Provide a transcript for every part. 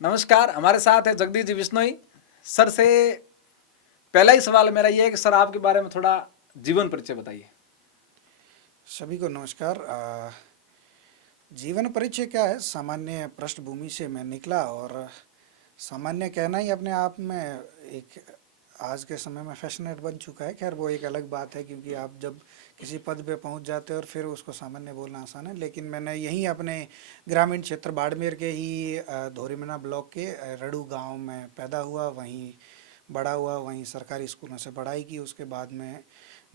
नमस्कार, हमारे साथ है जगदीश जी बिश्नोई। सर से पहला ही सवाल मेरा ये है कि सर आपके बारे में थोड़ा जीवन परिचय बताइए। सभी को नमस्कार। जीवन परिचय क्या है, सामान्य पृष्ठभूमि से मैं निकला और सामान्य कहना ही अपने आप में एक आज के समय में फैशनेट बन चुका है। खैर वो एक अलग बात है, क्योंकि आप जब किसी पद पे पहुंच जाते हो और फिर उसको सामान्य बोलना आसान है। लेकिन मैंने यहीं अपने ग्रामीण क्षेत्र बाड़मेर के ही धोरीमना ब्लॉक के रड़ू गांव में पैदा हुआ, वहीं बड़ा हुआ, वहीं सरकारी स्कूलों से पढ़ाई की। उसके बाद में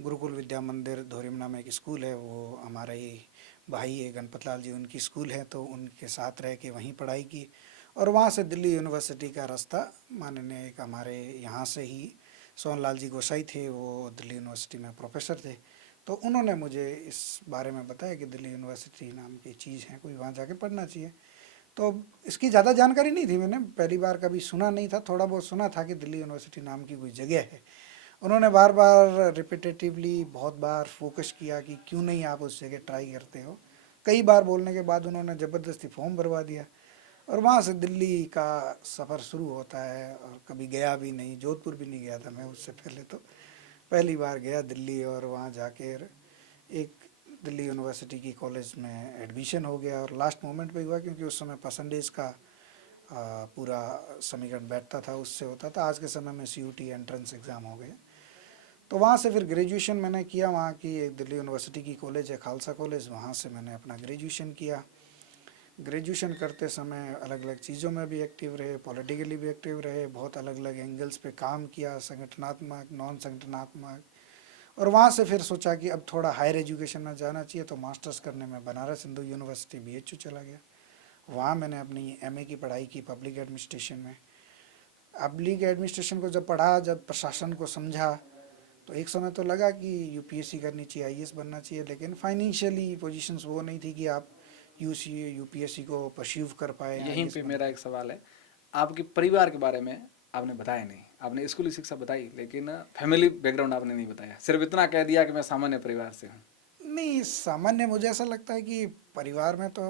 गुरुकुल विद्या मंदिर धोरीमना में एक स्कूल है, वो हमारे ही भाई है गणपत लाल जी, उनकी स्कूल है, तो उनके साथ रह के वहीं पढ़ाई की। और वहाँ से दिल्ली यूनिवर्सिटी का रास्ता, माननीय एक हमारे यहाँ से ही सोनलाल जी गोसाई थे, वो दिल्ली यूनिवर्सिटी में प्रोफेसर थे, तो उन्होंने मुझे इस बारे में बताया कि दिल्ली यूनिवर्सिटी नाम की चीज़ है, कोई वहाँ जाके पढ़ना चाहिए। तो इसकी ज़्यादा जानकारी नहीं थी, मैंने पहली बार कभी सुना नहीं था, थोड़ा बहुत सुना था कि दिल्ली यूनिवर्सिटी नाम की कोई जगह है। उन्होंने बार बार रिपीटेटिवली बहुत बार फोकस किया कि क्यों नहीं आप उस जगह ट्राई करते हो। कई बार बोलने के बाद उन्होंने ज़बरदस्ती फॉर्म भरवा दिया और वहाँ से दिल्ली का सफ़र शुरू होता है। और कभी गया भी नहीं, जोधपुर भी नहीं गया था मैं उससे पहले, तो पहली बार गया दिल्ली और वहाँ जाकर एक दिल्ली यूनिवर्सिटी की कॉलेज में एडमिशन हो गया। और लास्ट मोमेंट पे हुआ, क्योंकि उस समय परसेंटेज का पूरा समीकरण बैठता था, उससे होता था। आज के समय में सीयूटी एंट्रेंस एग्ज़ाम हो गए। तो वहाँ से फिर ग्रेजुएशन मैंने किया, वहाँ की एक दिल्ली यूनिवर्सिटी की कॉलेज है खालसा कॉलेज, वहाँ से मैंने अपना ग्रेजुएशन किया। ग्रेजुएशन करते समय अलग अलग चीज़ों में भी एक्टिव रहे, पॉलिटिकली भी एक्टिव रहे, बहुत अलग अलग एंगल्स पे काम किया, संगठनात्मक नॉन संगठनात्मक। और वहाँ से फिर सोचा कि अब थोड़ा हायर एजुकेशन में जाना चाहिए, तो मास्टर्स करने में बनारस हिंदू यूनिवर्सिटी बीएचयू चला गया। वहाँ मैंने अपनी एमए की पढ़ाई की पब्लिक एडमिनिस्ट्रेशन में। पब्लिक एडमिनिस्ट्रेशन को जब पढ़ा, जब प्रशासन को समझा, तो एक समय तो लगा कि यूपीएससी करनी चाहिए, आईएएस बनना चाहिए, लेकिन फाइनेंशियली पोजीशंस वो नहीं थी कि आप यूसी यूपीएससी को परस्यू कर पाए या यहीं आईएएस पे बन मेरा पाए। एक सवाल है, आपके परिवार के बारे में आपने बताया नहीं। आपने स्कूली शिक्षा बताई लेकिन फैमिली बैकग्राउंड आपने नहीं बताया, सिर्फ इतना कह दिया कि मैं सामान्य परिवार से हूँ। नहीं, सामान्य मुझे ऐसा लगता है कि परिवार में तो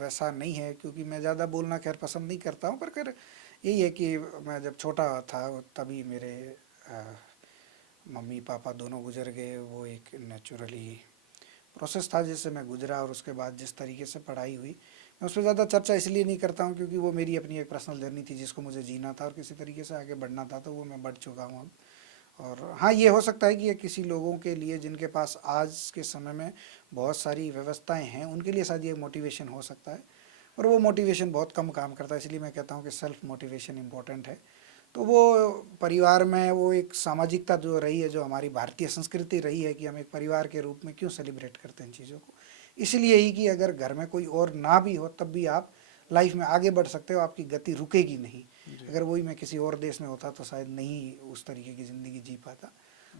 वैसा नहीं है, क्योंकि मैं ज़्यादा बोलना खैर पसंद नहीं करता हूँ। पर खैर यही है कि मैं जब छोटा था तभी मेरे अ, मम्मी पापा दोनों गुजर गए। वो एक नेचुरली प्रोसेस था जिससे मैं गुजरा, और उसके बाद जिस तरीके से पढ़ाई हुई, मैं उस पर ज़्यादा चर्चा इसलिए नहीं करता हूँ क्योंकि वो मेरी अपनी एक पर्सनल जर्नी थी जिसको मुझे जीना था और किसी तरीके से आगे बढ़ना था, तो वो मैं बढ़ चुका हूँ अब। और हाँ, ये हो सकता है कि ये किसी लोगों के लिए जिनके पास आज के समय में बहुत सारी व्यवस्थाएं हैं, उनके लिए शायद ये मोटिवेशन हो सकता है। और वो मोटिवेशन बहुत कम काम करता है, इसलिए मैं कहता हूँ कि सेल्फ मोटिवेशन इम्पोर्टेंट है। तो वो परिवार में वो एक सामाजिकता जो रही है, जो हमारी भारतीय संस्कृति रही है, कि हम एक परिवार के रूप में क्यों सेलिब्रेट करते हैं इन चीज़ों को। इसलिए ही कि अगर घर में कोई और ना भी हो तब भी आप लाइफ में आगे बढ़ सकते हो, आपकी गति रुकेगी नहीं। जी। अगर वही मैं किसी और देश में होता तो शायद नहीं उस तरीके की ज़िंदगी जी पाता।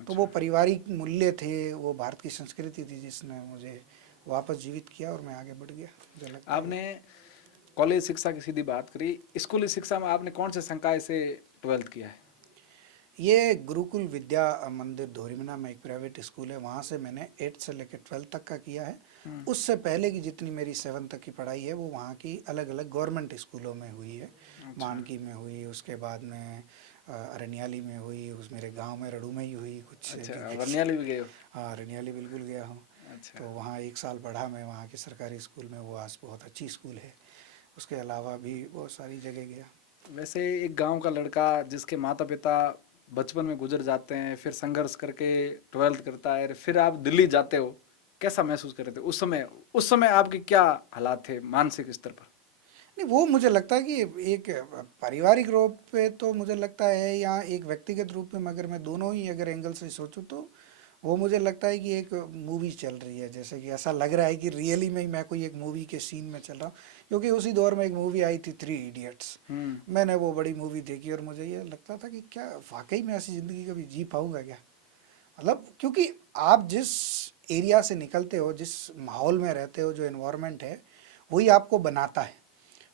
तो वो अच्छा, पारिवारिक मूल्य थे, वो भारत की संस्कृति थी जिसने मुझे वापस जीवित किया और मैं आगे बढ़ गया, मुझे लगता है। आपने कॉलेज शिक्षा की सीधी बात करी, स्कूली शिक्षा में आपने कौन से संकाय से 12th किया है? ये गुरुकुल विद्या मंदिर धोरीमना में एक प्राइवेट स्कूल है, वहाँ से मैंने 8 से लेकर 12 तक का किया है। हम्म। उससे पहले की जितनी मेरी 7 तक की पढ़ाई है वो वहाँ की अलग अलग गवर्नमेंट स्कूलों में हुई है। अच्छा। मानकी में हुई, उसके बाद में अरनियाली में हुई, उस मेरे गांव में रड़ू में ही हुई कुछ, अच्छा, क्योंकि बरनियाली भी गए हो? हाँ, अरनियाली बिल्कुल गया हूँ। अच्छा। तो वहाँ 1 साल पढ़ा मैं, वहाँ के सरकारी स्कूल में, वो आज बहुत अच्छी स्कूल है। उसके अलावा भी बहुत सारी जगह गया। वैसे एक गांव का लड़का जिसके माता पिता बचपन में गुजर जाते हैं, फिर संघर्ष करके 12th करता है, फिर आप दिल्ली जाते हो, कैसा महसूस कर रहे थे उस समय? उस समय आपके क्या हालात थे मानसिक स्तर पर? नहीं, वो मुझे लगता है कि एक पारिवारिक रूप पे तो मुझे लगता है, या एक व्यक्तिगत रूप में अगर मैं दोनों ही अगर एंगल से सोचूं, तो वो मुझे लगता है कि एक मूवी चल रही है, जैसे कि ऐसा लग रहा है कि रियली में ही मैं कोई एक मूवी के सीन में चल रहा हूँ। क्योंकि उसी दौर में एक मूवी आई थी 3 इडियट्स, हम्म। मैंने वो बड़ी मूवी देखी और मुझे ये लगता था कि क्या वाकई में ऐसी ज़िंदगी कभी जी पाऊंगा क्या। मतलब क्योंकि आप जिस एरिया से निकलते हो, जिस माहौल में रहते हो, जो एनवायरनमेंट है, वही आपको बनाता है।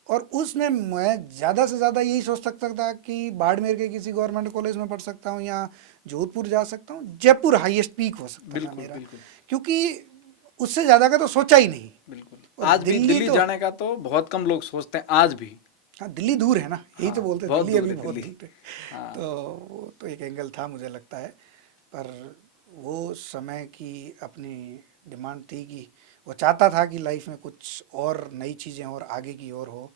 और उसमें मैं ज़्यादा से ज़्यादा यही सोच सकता था कि बाड़मेर के किसी गवर्नमेंट कॉलेज में पढ़ सकता हूँ, या जोधपुर जा सकता हूँ, जयपुर हाईएस्ट पीक हो सकता था बिल्कुल मेरा। बिल्कुल। क्योंकि उससे ज़्यादा का तो सोचा ही नहीं। बिल्कुल। और आज भी दिल्ली दिल्ली तो जाने का तो बहुत कम लोग सोचते हैं आज भी। हाँ, दिल्ली दूर है ना, यही तो हाँ, बोलते हैं, बहुत दिल्ली दूर अभी है बहुत दिल्ली। दूर है। हाँ, तो वो तो एक एंगल था मुझे लगता है, पर वो समय की अपनी डिमांड थी कि वो चाहता था कि लाइफ में कुछ और नई चीज़ें और आगे की ओर हो,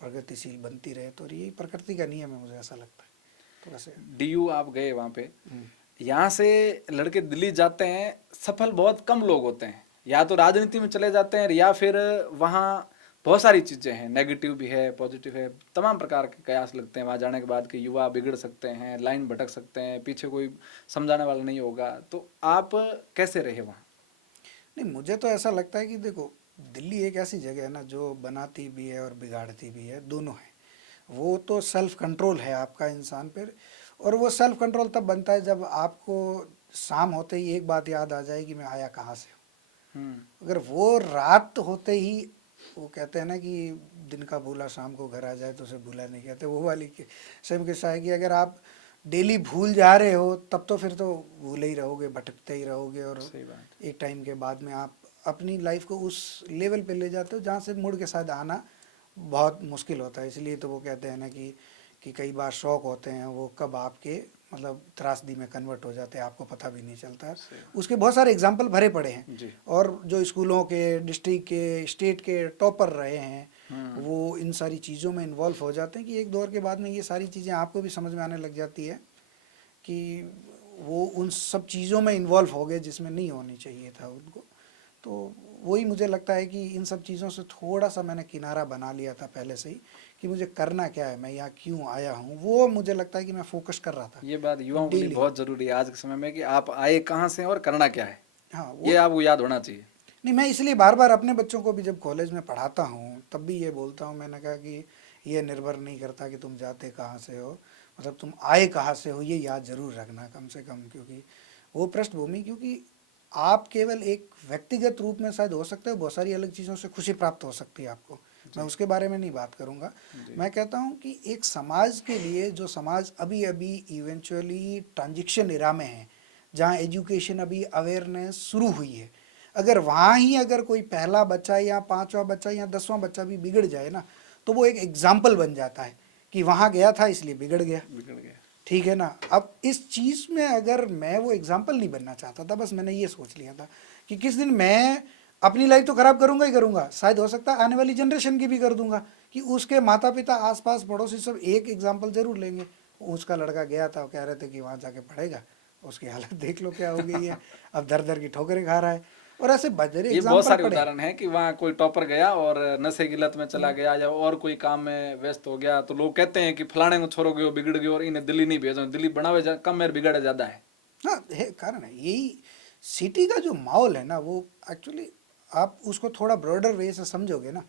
प्रगतिशील बनती रहे, तो यही प्रकृति का नियम है, मुझे ऐसा लगता है। तो वैसे डीयू आप गए वहाँ पे, हम्म, यहाँ से लड़के दिल्ली जाते हैं, सफल बहुत कम लोग होते हैं, या तो राजनीति में चले जाते हैं या फिर वहाँ बहुत सारी चीजें हैं, नेगेटिव भी है पॉजिटिव है, तमाम प्रकार के कयास लगते हैं वहाँ जाने के बाद कि युवा बिगड़ सकते हैं, लाइन भटक सकते हैं, पीछे कोई समझाने वाला नहीं होगा। तो आप कैसे रहे वहाँ? नहीं, मुझे तो ऐसा लगता है कि देखो, दिल्ली एक ऐसी जगह है ना जो बनाती भी है और बिगाड़ती भी है, दोनों है। वो तो सेल्फ कंट्रोल है आपका इंसान पर, और वो सेल्फ कंट्रोल तब बनता है जब आपको शाम होते ही एक बात याद आ जाए कि मैं आया कहाँ से हूँ। हम्म। अगर वो रात होते ही, वो कहते हैं ना कि दिन का भूला शाम को घर आ जाए तो उसे भूला नहीं कहते, वो वाली के सेम किस्सा है कि अगर आप डेली भूल जा रहे हो तब तो फिर तो भूले ही रहोगे, भटकते ही रहोगे, और सही बात। एक टाइम के बाद में आप अपनी लाइफ को उस लेवल पे ले जाते हो जहाँ से मुड़ के शायद आना बहुत मुश्किल होता है। इसलिए तो वो कहते हैं ना कि कई बार शौक होते हैं वो कब आपके मतलब त्रासदी में कन्वर्ट हो जाते हैं, आपको पता भी नहीं चलता। सही उसके बहुत सारे एग्जाम्पल भरे पड़े हैं, बात। जी। और जो स्कूलों के, डिस्ट्रिक्ट के, स्टेट के टॉपर रहे हैं, हम्म। वो इन सारी चीज़ों में इन्वॉल्व हो जाते हैं कि एक दौर के बाद में ये सारी चीज़ें आपको भी समझ में आने लग जाती है कि वो उन सब चीज़ों में इन्वॉल्व हो गए जिसमें नहीं होनी चाहिए था उनको। तो वही मुझे लगता है कि इन सब चीज़ों से थोड़ा सा मैंने किनारा बना लिया था पहले से ही, कि मुझे करना क्या है, मैं यहाँ क्यों आया हूँ, वो मुझे लगता है कि मैं फोकस कर रहा था ये बात युवाओं के लिए डेली। बहुत जरूरी है आज के समय में कि आप आए कहाँ से और करना क्या है, हाँ, ये वो आपको याद होना चाहिए। नहीं, मैं इसलिए बार बार अपने बच्चों को भी जब कॉलेज में पढ़ाता हूँ तब भी ये बोलता हूँ, मैंने कहा कि ये निर्भर नहीं करता कि तुम जाते कहाँ से हो, मतलब तुम आए कहाँ से हो, ये याद जरूर रखना कम से कम, क्योंकि वो पृष्ठभूमि, क्योंकि आप केवल एक व्यक्तिगत रूप में शायद हो सकते हो, बहुत सारी अलग चीज़ों से खुशी प्राप्त हो सकती है आपको, मैं जी। उसके बारे में नहीं बात करूँगा। जी। मैं कहता हूँ कि एक समाज के लिए, जो समाज अभी अभी इवेंचुअली ट्रांजिशन इरा में है, जहाँ एजुकेशन अभी अवेयरनेस शुरू हुई है, अगर वहाँ ही अगर कोई पहला बच्चा या पांचवा बच्चा या 10वां बच्चा भी बिगड़ जाए ना, तो वो एक एग्जाम्पल बन जाता है कि वहाँ गया था इसलिए बिगड़ गया। बिगड़ गया। ठीक है ना। अब इस चीज़ में अगर मैं वो एग्जाम्पल नहीं बनना चाहता था, बस मैंने ये सोच लिया था कि किस दिन मैं अपनी लाइफ तो ख़राब करूँगा ही करूँगा, शायद हो सकता है आने वाली जनरेशन की भी कर दूंगा, कि उसके माता पिता, आसपास पड़ोसी सब एक एग्जाम्पल जरूर लेंगे। उसका लड़का गया था, वो कह रहे थे कि वहाँ जाके पढ़ेगा, उसकी हालत देख लो क्या हो गई है, अब दर दर की ठोकरें खा रहा है। और ऐसे बजरे ये बहुत एग्जाम्पल सारे पड़े हैं। उदाहरण हैं कि वहाँ कोई टॉपर गया और नशे की लत में चला गया या और कोई काम में व्यस्त हो गया, तो लोग कहते हैं कि फलाने को छोड़ो गयो बिगड़ गयो और इन्हें दिल्ली नहीं भेजो, दिल्ली बनावे कम में बिगड़े ज्यादा है। हाँ, है कारण है यही। सिटी का जो माहौल है ना, वो एक्चुअली आप उसको थोड़ा ब्रॉडर वे से समझोगे ना,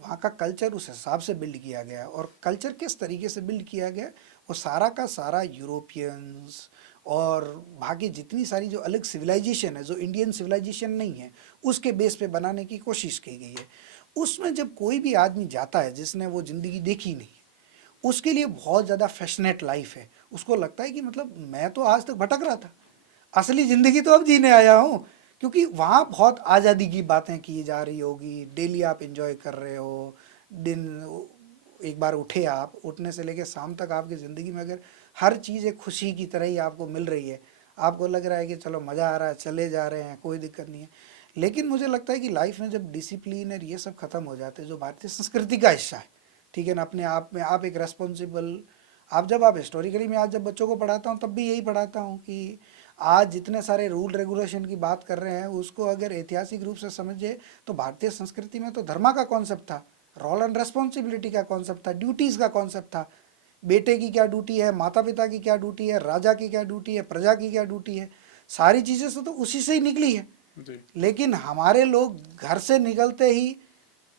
वहाँ का कल्चर उस हिसाब से बिल्ड किया गया है। और कल्चर किस तरीके से बिल्ड किया गया है, वो सारा का सारा यूरोपियंस और बाकी जितनी सारी जो अलग सिविलाइजेशन है, जो इंडियन सिविलाइजेशन नहीं है, उसके बेस पे बनाने की कोशिश की गई है। उसमें जब कोई भी आदमी जाता है जिसने वो ज़िंदगी देखी नहीं, उसके लिए बहुत ज़्यादा फैशनेट लाइफ है। उसको लगता है कि मतलब मैं तो आज तक भटक रहा था, असली ज़िंदगी तो अब जीने आया हूँ। क्योंकि वहाँ बहुत आज़ादी की बातें की जा रही होगी, डेली आप इंजॉय कर रहे हो। दिन एक बार उठे, आप उठने से लेकर शाम तक आपकी ज़िंदगी में अगर हर चीज़ एक खुशी की तरह ही आपको मिल रही है, आपको लग रहा है कि चलो मज़ा आ रहा है, चले जा रहे हैं, कोई दिक्कत नहीं है। लेकिन मुझे लगता है कि लाइफ में जब डिसिप्लिन और ये सब खत्म हो जाते हैं, जो भारतीय संस्कृति का हिस्सा है, ठीक है ना, अपने आप में आप एक रेस्पॉन्सिबल, आप हिस्टोरिकली, मैं आज जब बच्चों को पढ़ाता हूँ तब भी यही पढ़ाता हूँ कि आज जितने सारे रूल रेगुलेशन की बात कर रहे हैं, उसको अगर ऐतिहासिक रूप से समझे तो भारतीय संस्कृति में तो धर्मा का कॉन्सेप्ट था, रोल एंड रेस्पॉन्सिबिलिटी का कॉन्सेप्ट था, ड्यूटीज़ का कॉन्सेप्ट था। बेटे की क्या ड्यूटी है, माता पिता की क्या ड्यूटी है, राजा की क्या ड्यूटी है, प्रजा की क्या ड्यूटी है, सारी चीज़ें से तो उसी से ही निकली है। जी। लेकिन हमारे लोग घर से निकलते ही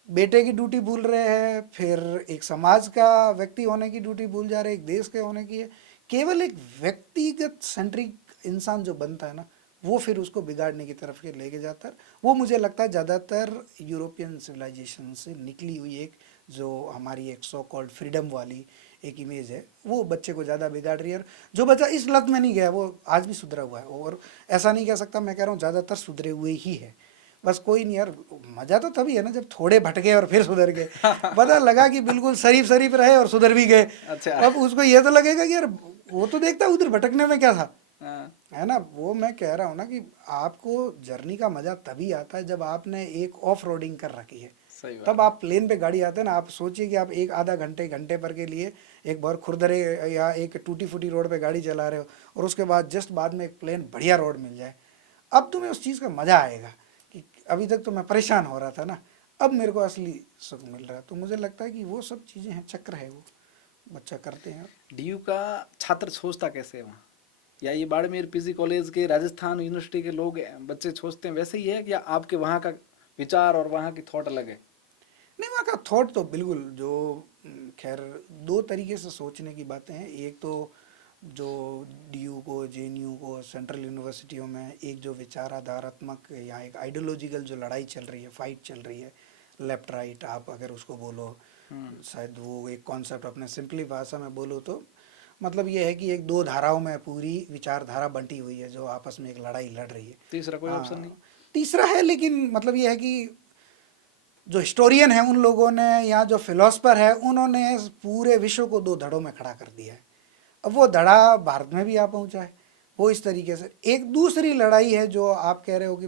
बेटे की ड्यूटी भूल रहे हैं, फिर एक समाज का व्यक्ति होने की ड्यूटी भूल जा रहे हैं, एक देश के होने की है। केवल एक व्यक्तिगत सेंट्रिक इंसान जो बनता है ना, वो फिर उसको बिगाड़ने की तरफ के लेके जाता है। वो मुझे लगता है ज़्यादातर यूरोपियन सिविलाइजेशन से निकली हुई एक, जो हमारी एक सो कॉल्ड फ्रीडम वाली एक इमेज है, वो बच्चे को ज़्यादा बिगाड़ रही है। और जो बच्चा इस लत में नहीं गया वो आज भी सुधरा हुआ है, और ऐसा नहीं कह सकता, मैं कह रहा हूँ ज़्यादातर सुधरे हुए ही है। बस कोई नहीं यार, मजा तो तभी है ना जब थोड़े भटके और फिर सुधर गए। पता लगा कि बिल्कुल शरीफ शरीफ रहे और सुधर भी गए। अच्छा। अब उसको ये तो लगेगा कि यार वो तो देखता उधर भटकने में क्या था, हाँ, है ना। वो मैं कह रहा हूँ ना कि आपको जर्नी का मजा तभी आता है जब आपने एक ऑफ रोडिंग कर रखी है। सही बात। तब आप प्लेन पे गाड़ी आते हैं ना, आप सोचिए कि आप एक आधा घंटे घंटे भर के लिए एक बार खुरदरे या एक टूटी फूटी रोड पे गाड़ी चला रहे हो, और उसके बाद जस्ट बाद में एक प्लेन बढ़िया रोड मिल जाए, अब तुम्हें उस चीज़ का मज़ा आएगा कि अभी तक तो मैं परेशान हो रहा था ना, अब मेरे को असली सुख मिल रहा है। तो मुझे लगता है कि वो सब चीज़ें हैं, चक्र है वो बच्चा करते हैं। डीयू का छात्र सोचता कैसे है वहाँ, या ये बाड़मेर पीजी कॉलेज के राजस्थान यूनिवर्सिटी के लोग बच्चे सोचते हैं वैसे ही है, या आपके वहाँ का विचार और वहाँ की थॉट अलग है? नहीं, वहाँ का थॉट तो बिल्कुल जो खैर दो तरीके से सोचने की बातें हैं। एक तो जो डीयू को, जेएनयू को, सेंट्रल यूनिवर्सिटियों में एक जो विचाराधारात्मक या एक आइडियोलॉजिकल जो लड़ाई चल रही है, फाइट चल रही है, लेफ्ट राइट आप अगर उसको बोलो, शायद वो एक कॉन्सेप्ट अपने सिंपली भाषा में बोलो तो मतलब ये है कि एक दो धाराओं में पूरी विचारधारा बंटी हुई है जो आपस में एक लड़ाई लड़ रही है। तीसरा कोई ऑप्शन नहीं? तीसरा है, लेकिन मतलब ये है कि जो हिस्टोरियन है उन लोगों ने या जो फिलोसफर है उन्होंने पूरे विश्व को दो धड़ों में खड़ा कर दिया है। अब वो धड़ा भारत में भी आ पहुंचा है। वो इस तरीके से एक दूसरी लड़ाई है जो आप कह रहे हो कि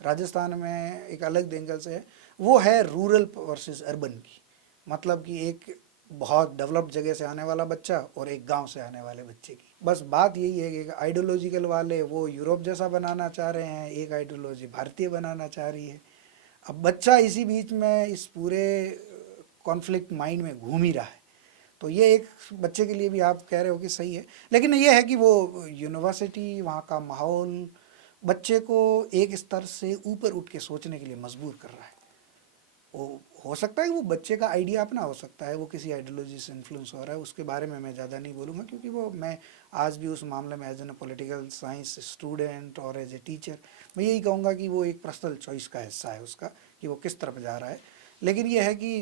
राजस्थान में एक अलग एंगल से है, वो है रूरल वर्सेस अर्बन की। मतलब कि एक बहुत डेवलप्ड जगह से आने वाला बच्चा और एक गांव से आने वाले बच्चे की बस बात यही है कि एक आइडियोलॉजिकल वाले वो यूरोप जैसा बनाना चाह रहे हैं, एक आइडियोलॉजी भारतीय बनाना चाह रही है। अब बच्चा इसी बीच में इस पूरे कॉन्फ्लिक्ट माइंड में घूम ही रहा है। तो ये एक बच्चे के लिए भी आप कह रहे हो कि सही है, लेकिन ये है कि वो यूनिवर्सिटी वहाँ का माहौल बच्चे को एक स्तर से ऊपर उठ के सोचने के लिए मजबूर कर रहा है। वो हो सकता है कि वो बच्चे का आइडिया अपना हो सकता है, वो किसी आइडियोलॉजी से इन्फ्लुएंस हो रहा है, उसके बारे में मैं ज़्यादा नहीं बोलूँगा क्योंकि वो मैं आज भी उस मामले में as an political science student और एज ए टीचर मैं यही कहूँगा कि वो एक पर्सनल चॉइस का हिस्सा है उसका कि वो किस तरफ जा रहा है। लेकिन ये है कि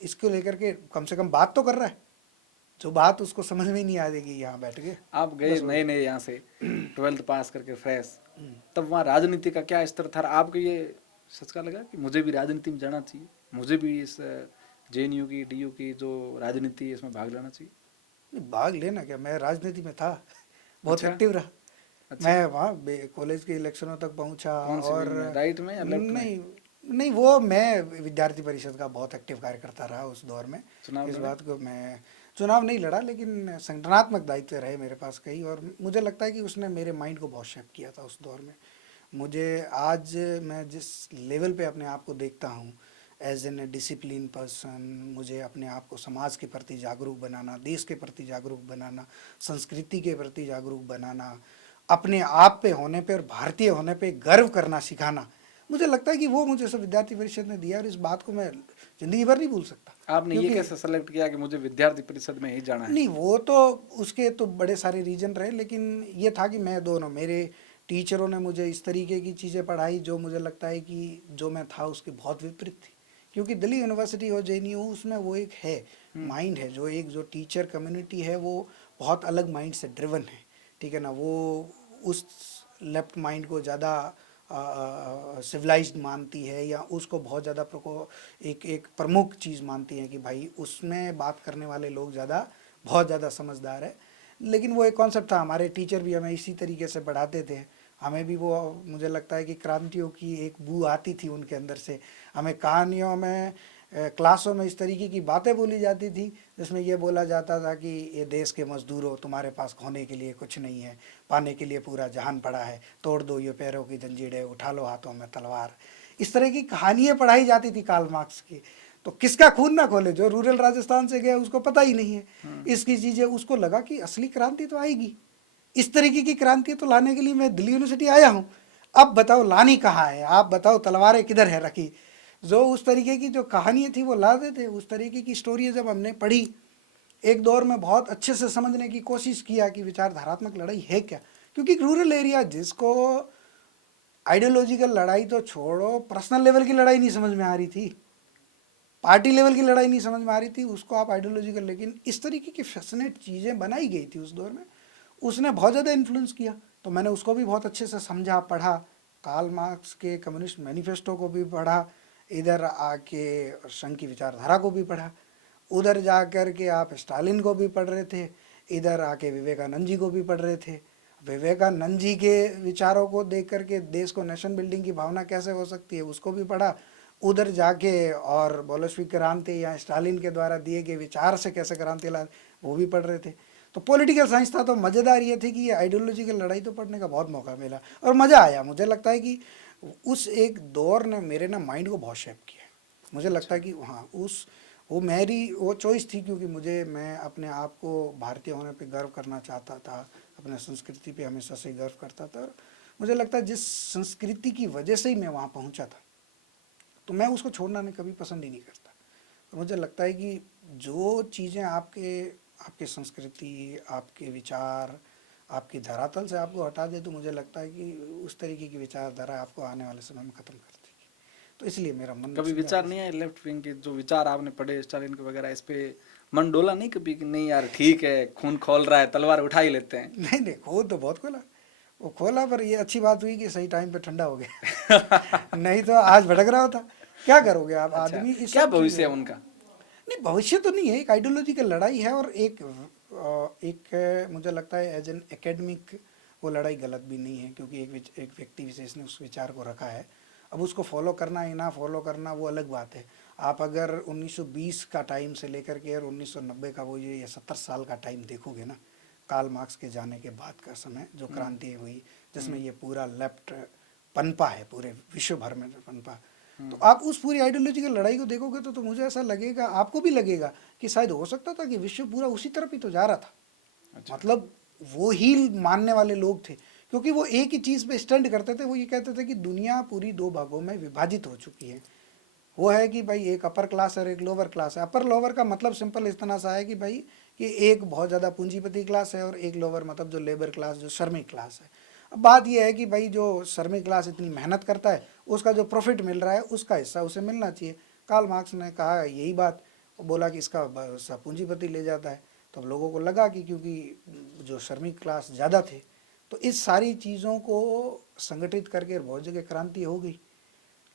इसको लेकर के कम से कम बात तो कर रहा है, जो बात उसको समझ में नहीं आ जाएगी यहाँ बैठ के। आप गए बस वो नए नए यहाँ से 12th पास करके फ्रेश, तब वहाँ राजनीति का क्या स्तर था? आपको ये सच का लगा कि मुझे भी राजनीति में जाना चाहिए, मुझे भी इस जेएनयू की डीयू की जो राजनीति है इसमें भाग लेना चाहिए? नहीं, भाग लेना क्या, मैं राजनीति में था, बहुत अच्छा। एक्टिव रहा। अच्छा, मैं वहाँ कॉलेज के इलेक्शनों तक पहुँचा। कौन सी और विंग में, राइट में या लेफ्ट में? नहीं नहीं, वो मैं विद्यार्थी परिषद का बहुत एक्टिव कार्यकर्ता रहा उस दौर में। चुनाव इस लड़े? बात को मैं चुनाव नहीं लड़ा लेकिन संगठनात्मक दायित्व रहे मेरे पास कई, और मुझे लगता है कि उसने मेरे माइंड को बहुत शेप किया था उस दौर में। मुझे आज मैं जिस लेवल पे अपने आप को देखता हूँ एज एन डिसिप्लिन पर्सन, मुझे अपने आप को समाज के प्रति जागरूक बनाना, देश के प्रति जागरूक बनाना, संस्कृति के प्रति जागरूक बनाना, अपने आप पे होने पे और भारतीय होने पे गर्व करना सिखाना, मुझे लगता है कि वो मुझे सब विद्यार्थी परिषद ने दिया और इस बात को मैं जिंदगी भर नहीं भूल सकता। आपने ये क्योंकि कैसे सेलेक्ट किया कि मुझे विद्यार्थी परिषद में ही जाना है? नहीं, वो तो उसके तो बड़े सारे रीजन रहे, लेकिन ये था कि मैं दोनों, मेरे टीचरों ने मुझे इस तरीके की चीज़ें पढ़ाई जो मुझे लगता है कि जो मैं था उसके बहुत विपरीत थी। क्योंकि दिल्ली यूनिवर्सिटी और जेएनयू उसमें वो एक है माइंड है, जो एक जो टीचर कम्युनिटी है वो बहुत अलग माइंड से ड्रिवन है, ठीक है ना। वो उस लेफ्ट माइंड को ज़्यादा सिविलाइज्ड मानती है या उसको बहुत ज़्यादा एक एक प्रमुख चीज़ मानती है कि भाई उसमें बात करने वाले लोग ज़्यादा बहुत ज़्यादा समझदार है। लेकिन वो एक कॉन्सेप्ट था, हमारे टीचर भी हमें इसी तरीके से पढ़ाते थे। हमें भी वो मुझे लगता है कि क्रांतियों की एक बू आती थी उनके अंदर से। हमें कहानियों में क्लासों में इस तरीके की बातें बोली जाती थी जिसमें ये बोला जाता था कि ये देश के मजदूरों, तुम्हारे पास खोने के लिए कुछ नहीं है, पाने के लिए पूरा जहान पड़ा है, तोड़ दो ये पैरों की जंजीरें, उठा लो हाथों में तलवार। इस तरह की कहानियाँ पढ़ाई जाती थी कार्ल मार्क्स की। तो किसका खून ना खोले, जो रूरल राजस्थान से गया उसको पता ही नहीं है इसकी चीज़ें। उसको लगा कि असली क्रांति तो आएगी, इस तरीके की क्रांति तो लाने के लिए मैं दिल्ली यूनिवर्सिटी आया हूँ। अब बताओ लानी कहाँ है, आप बताओ तलवारें किधर है रखी। जो उस तरीके की जो कहानियाँ थी वो लाते थे, उस तरीके की स्टोरी जब हमने पढ़ी एक दौर में बहुत अच्छे से समझने की कोशिश किया कि विचारधारात्मक लड़ाई है क्या। क्योंकि रूरल एरिया जिसको आइडियोलॉजिकल लड़ाई तो छोड़ो, पर्सनल लेवल की लड़ाई नहीं समझ में आ रही थी, पार्टी लेवल की लड़ाई नहीं समझ में आ रही थी, उसको आप आइडियोलॉजिकल, लेकिन इस तरीके की फैसिनेट चीज़ें बनाई गई थी उस दौर में, उसने बहुत ज़्यादा इन्फ्लुएंस किया। तो मैंने उसको भी बहुत अच्छे से समझा, पढ़ा, कार्ल मार्क्स के कम्युनिस्ट मैनिफेस्टो को भी पढ़ा, इधर आके संघ की विचारधारा को भी पढ़ा, उधर जा कर के आप स्टालिन को भी पढ़ रहे थे, इधर आके विवेकानंद जी को भी पढ़ रहे थे। विवेकानंद जी के विचारों को देख करके देश को नेशन बिल्डिंग की भावना कैसे हो सकती है उसको भी पढ़ा, उधर जाके और बोल्शेविक क्रांति या स्टालिन के द्वारा दिए गए विचार से कैसे क्रांति ला वो भी पढ़ रहे थे। तो पॉलिटिकल साइंस था। तो मज़ेदार ये थी कि ये आइडियोलॉजिकल लड़ाई तो पढ़ने का बहुत मौका मिला और मज़ा आया। मुझे लगता है कि उस एक दौर ने मेरे ना माइंड को बहुत शेप किया। मुझे लगता है कि हाँ वो मेरी वो चॉइस थी, क्योंकि मैं अपने आप को भारतीय होने पे गर्व करना चाहता था, अपने संस्कृति पे हमेशा से गर्व करता था। और मुझे लगता है जिस संस्कृति की वजह से ही मैं वहाँ पहुँचा था, तो मैं उसको छोड़ना नहीं कभी पसंद ही नहीं करता। तो मुझे लगता है कि जो चीज़ें आपके संस्कृति, आपके विचार, आपकी धरातल से आपको हटा दे, तो मुझे लगता है कि उस तरीके की विचारधारा आपको आने वाले समय में ख़त्म कर देगी। तो इसलिए मेरा मन कभी विचार नहीं आया लेफ्ट विंग के जो विचार आपने पढ़े स्टालिन के वगैरह, इस पे मन डोला नहीं कभी कि नहीं यार ठीक है, खून खोल रहा है, तलवार उठा ही लेते हैं? नहीं नहीं, खोल तो बहुत खोला, वो खोला, पर ये अच्छी बात हुई कि सही टाइम पे ठंडा हो गया नहीं तो आज भटक रहा होता। क्या करोगे आप? अच्छा, आदमी इस क्या सब भविष्य है चीज़ों उनका? नहीं, भविष्य तो नहीं है, एक आइडियोलॉजिकल लड़ाई है। और एक मुझे लगता है एज एन एकेडमिक वो लड़ाई गलत भी नहीं है, क्योंकि एक व्यक्ति विशेष ने उस विचार को रखा है। अब उसको फॉलो करना या ना फॉलो करना वो अलग बात है। आप अगर 1920 का टाइम से लेकर के और 1990 का वो ये 70 साल का टाइम देखोगे ना, कार्ल मार्क्स के जाने के बाद का समय जो क्रांति हुई, जिसमें ये पूरा लेफ्ट पनपा है, पूरे विश्व भर में पनपा, तो आप उस पूरी आइडियोलॉजिकल लड़ाई को देखोगे तो मुझे ऐसा लगेगा, आपको भी लगेगा कि शायद हो सकता था कि विश्व पूरा उसी तरफ ही तो जा रहा था। अच्छा। मतलब वो ही मानने वाले लोग थे, क्योंकि वो एक ही चीज़ पे स्टैंड करते थे। वो ये कहते थे कि दुनिया पूरी दो भागों में विभाजित हो चुकी है। वो है कि भाई एक अपर क्लास और एक लोअर क्लास है। अपर लोअर का मतलब सिंपल इतना सा है कि भाई कि एक बहुत ज़्यादा पूंजीपति क्लास है और एक लोअर मतलब जो लेबर क्लास, जो श्रमिक क्लास है। अब बात यह है कि भाई जो श्रमिक क्लास इतनी मेहनत करता है, उसका जो प्रॉफिट मिल रहा है उसका हिस्सा उसे मिलना चाहिए। कार्ल मार्क्स ने कहा यही बात, बोला कि इसका हिस्सा पूंजीपति ले जाता है। तो अब लोगों को लगा कि क्योंकि जो श्रमिक क्लास ज़्यादा थे, तो इस सारी चीज़ों को संगठित करके बहुत जगह क्रांति हो गई।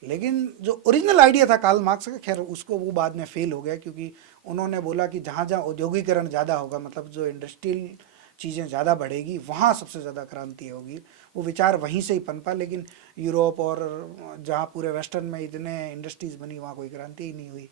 लेकिन जो ओरिजिनल आइडिया था कार्ल मार्क्स का, खैर उसको वो बाद में फेल हो गया, क्योंकि उन्होंने बोला कि जहाँ जहाँ औद्योगिकरण ज़्यादा होगा, मतलब जो इंडस्ट्रियल चीज़ें ज़्यादा बढ़ेगी, वहाँ सबसे ज़्यादा क्रांति होगी। वो विचार वहीं से ही पनपा। लेकिन यूरोप और जहाँ पूरे वेस्टर्न में इतने इंडस्ट्रीज़ बनी, वहाँ कोई क्रांति ही नहीं हुई।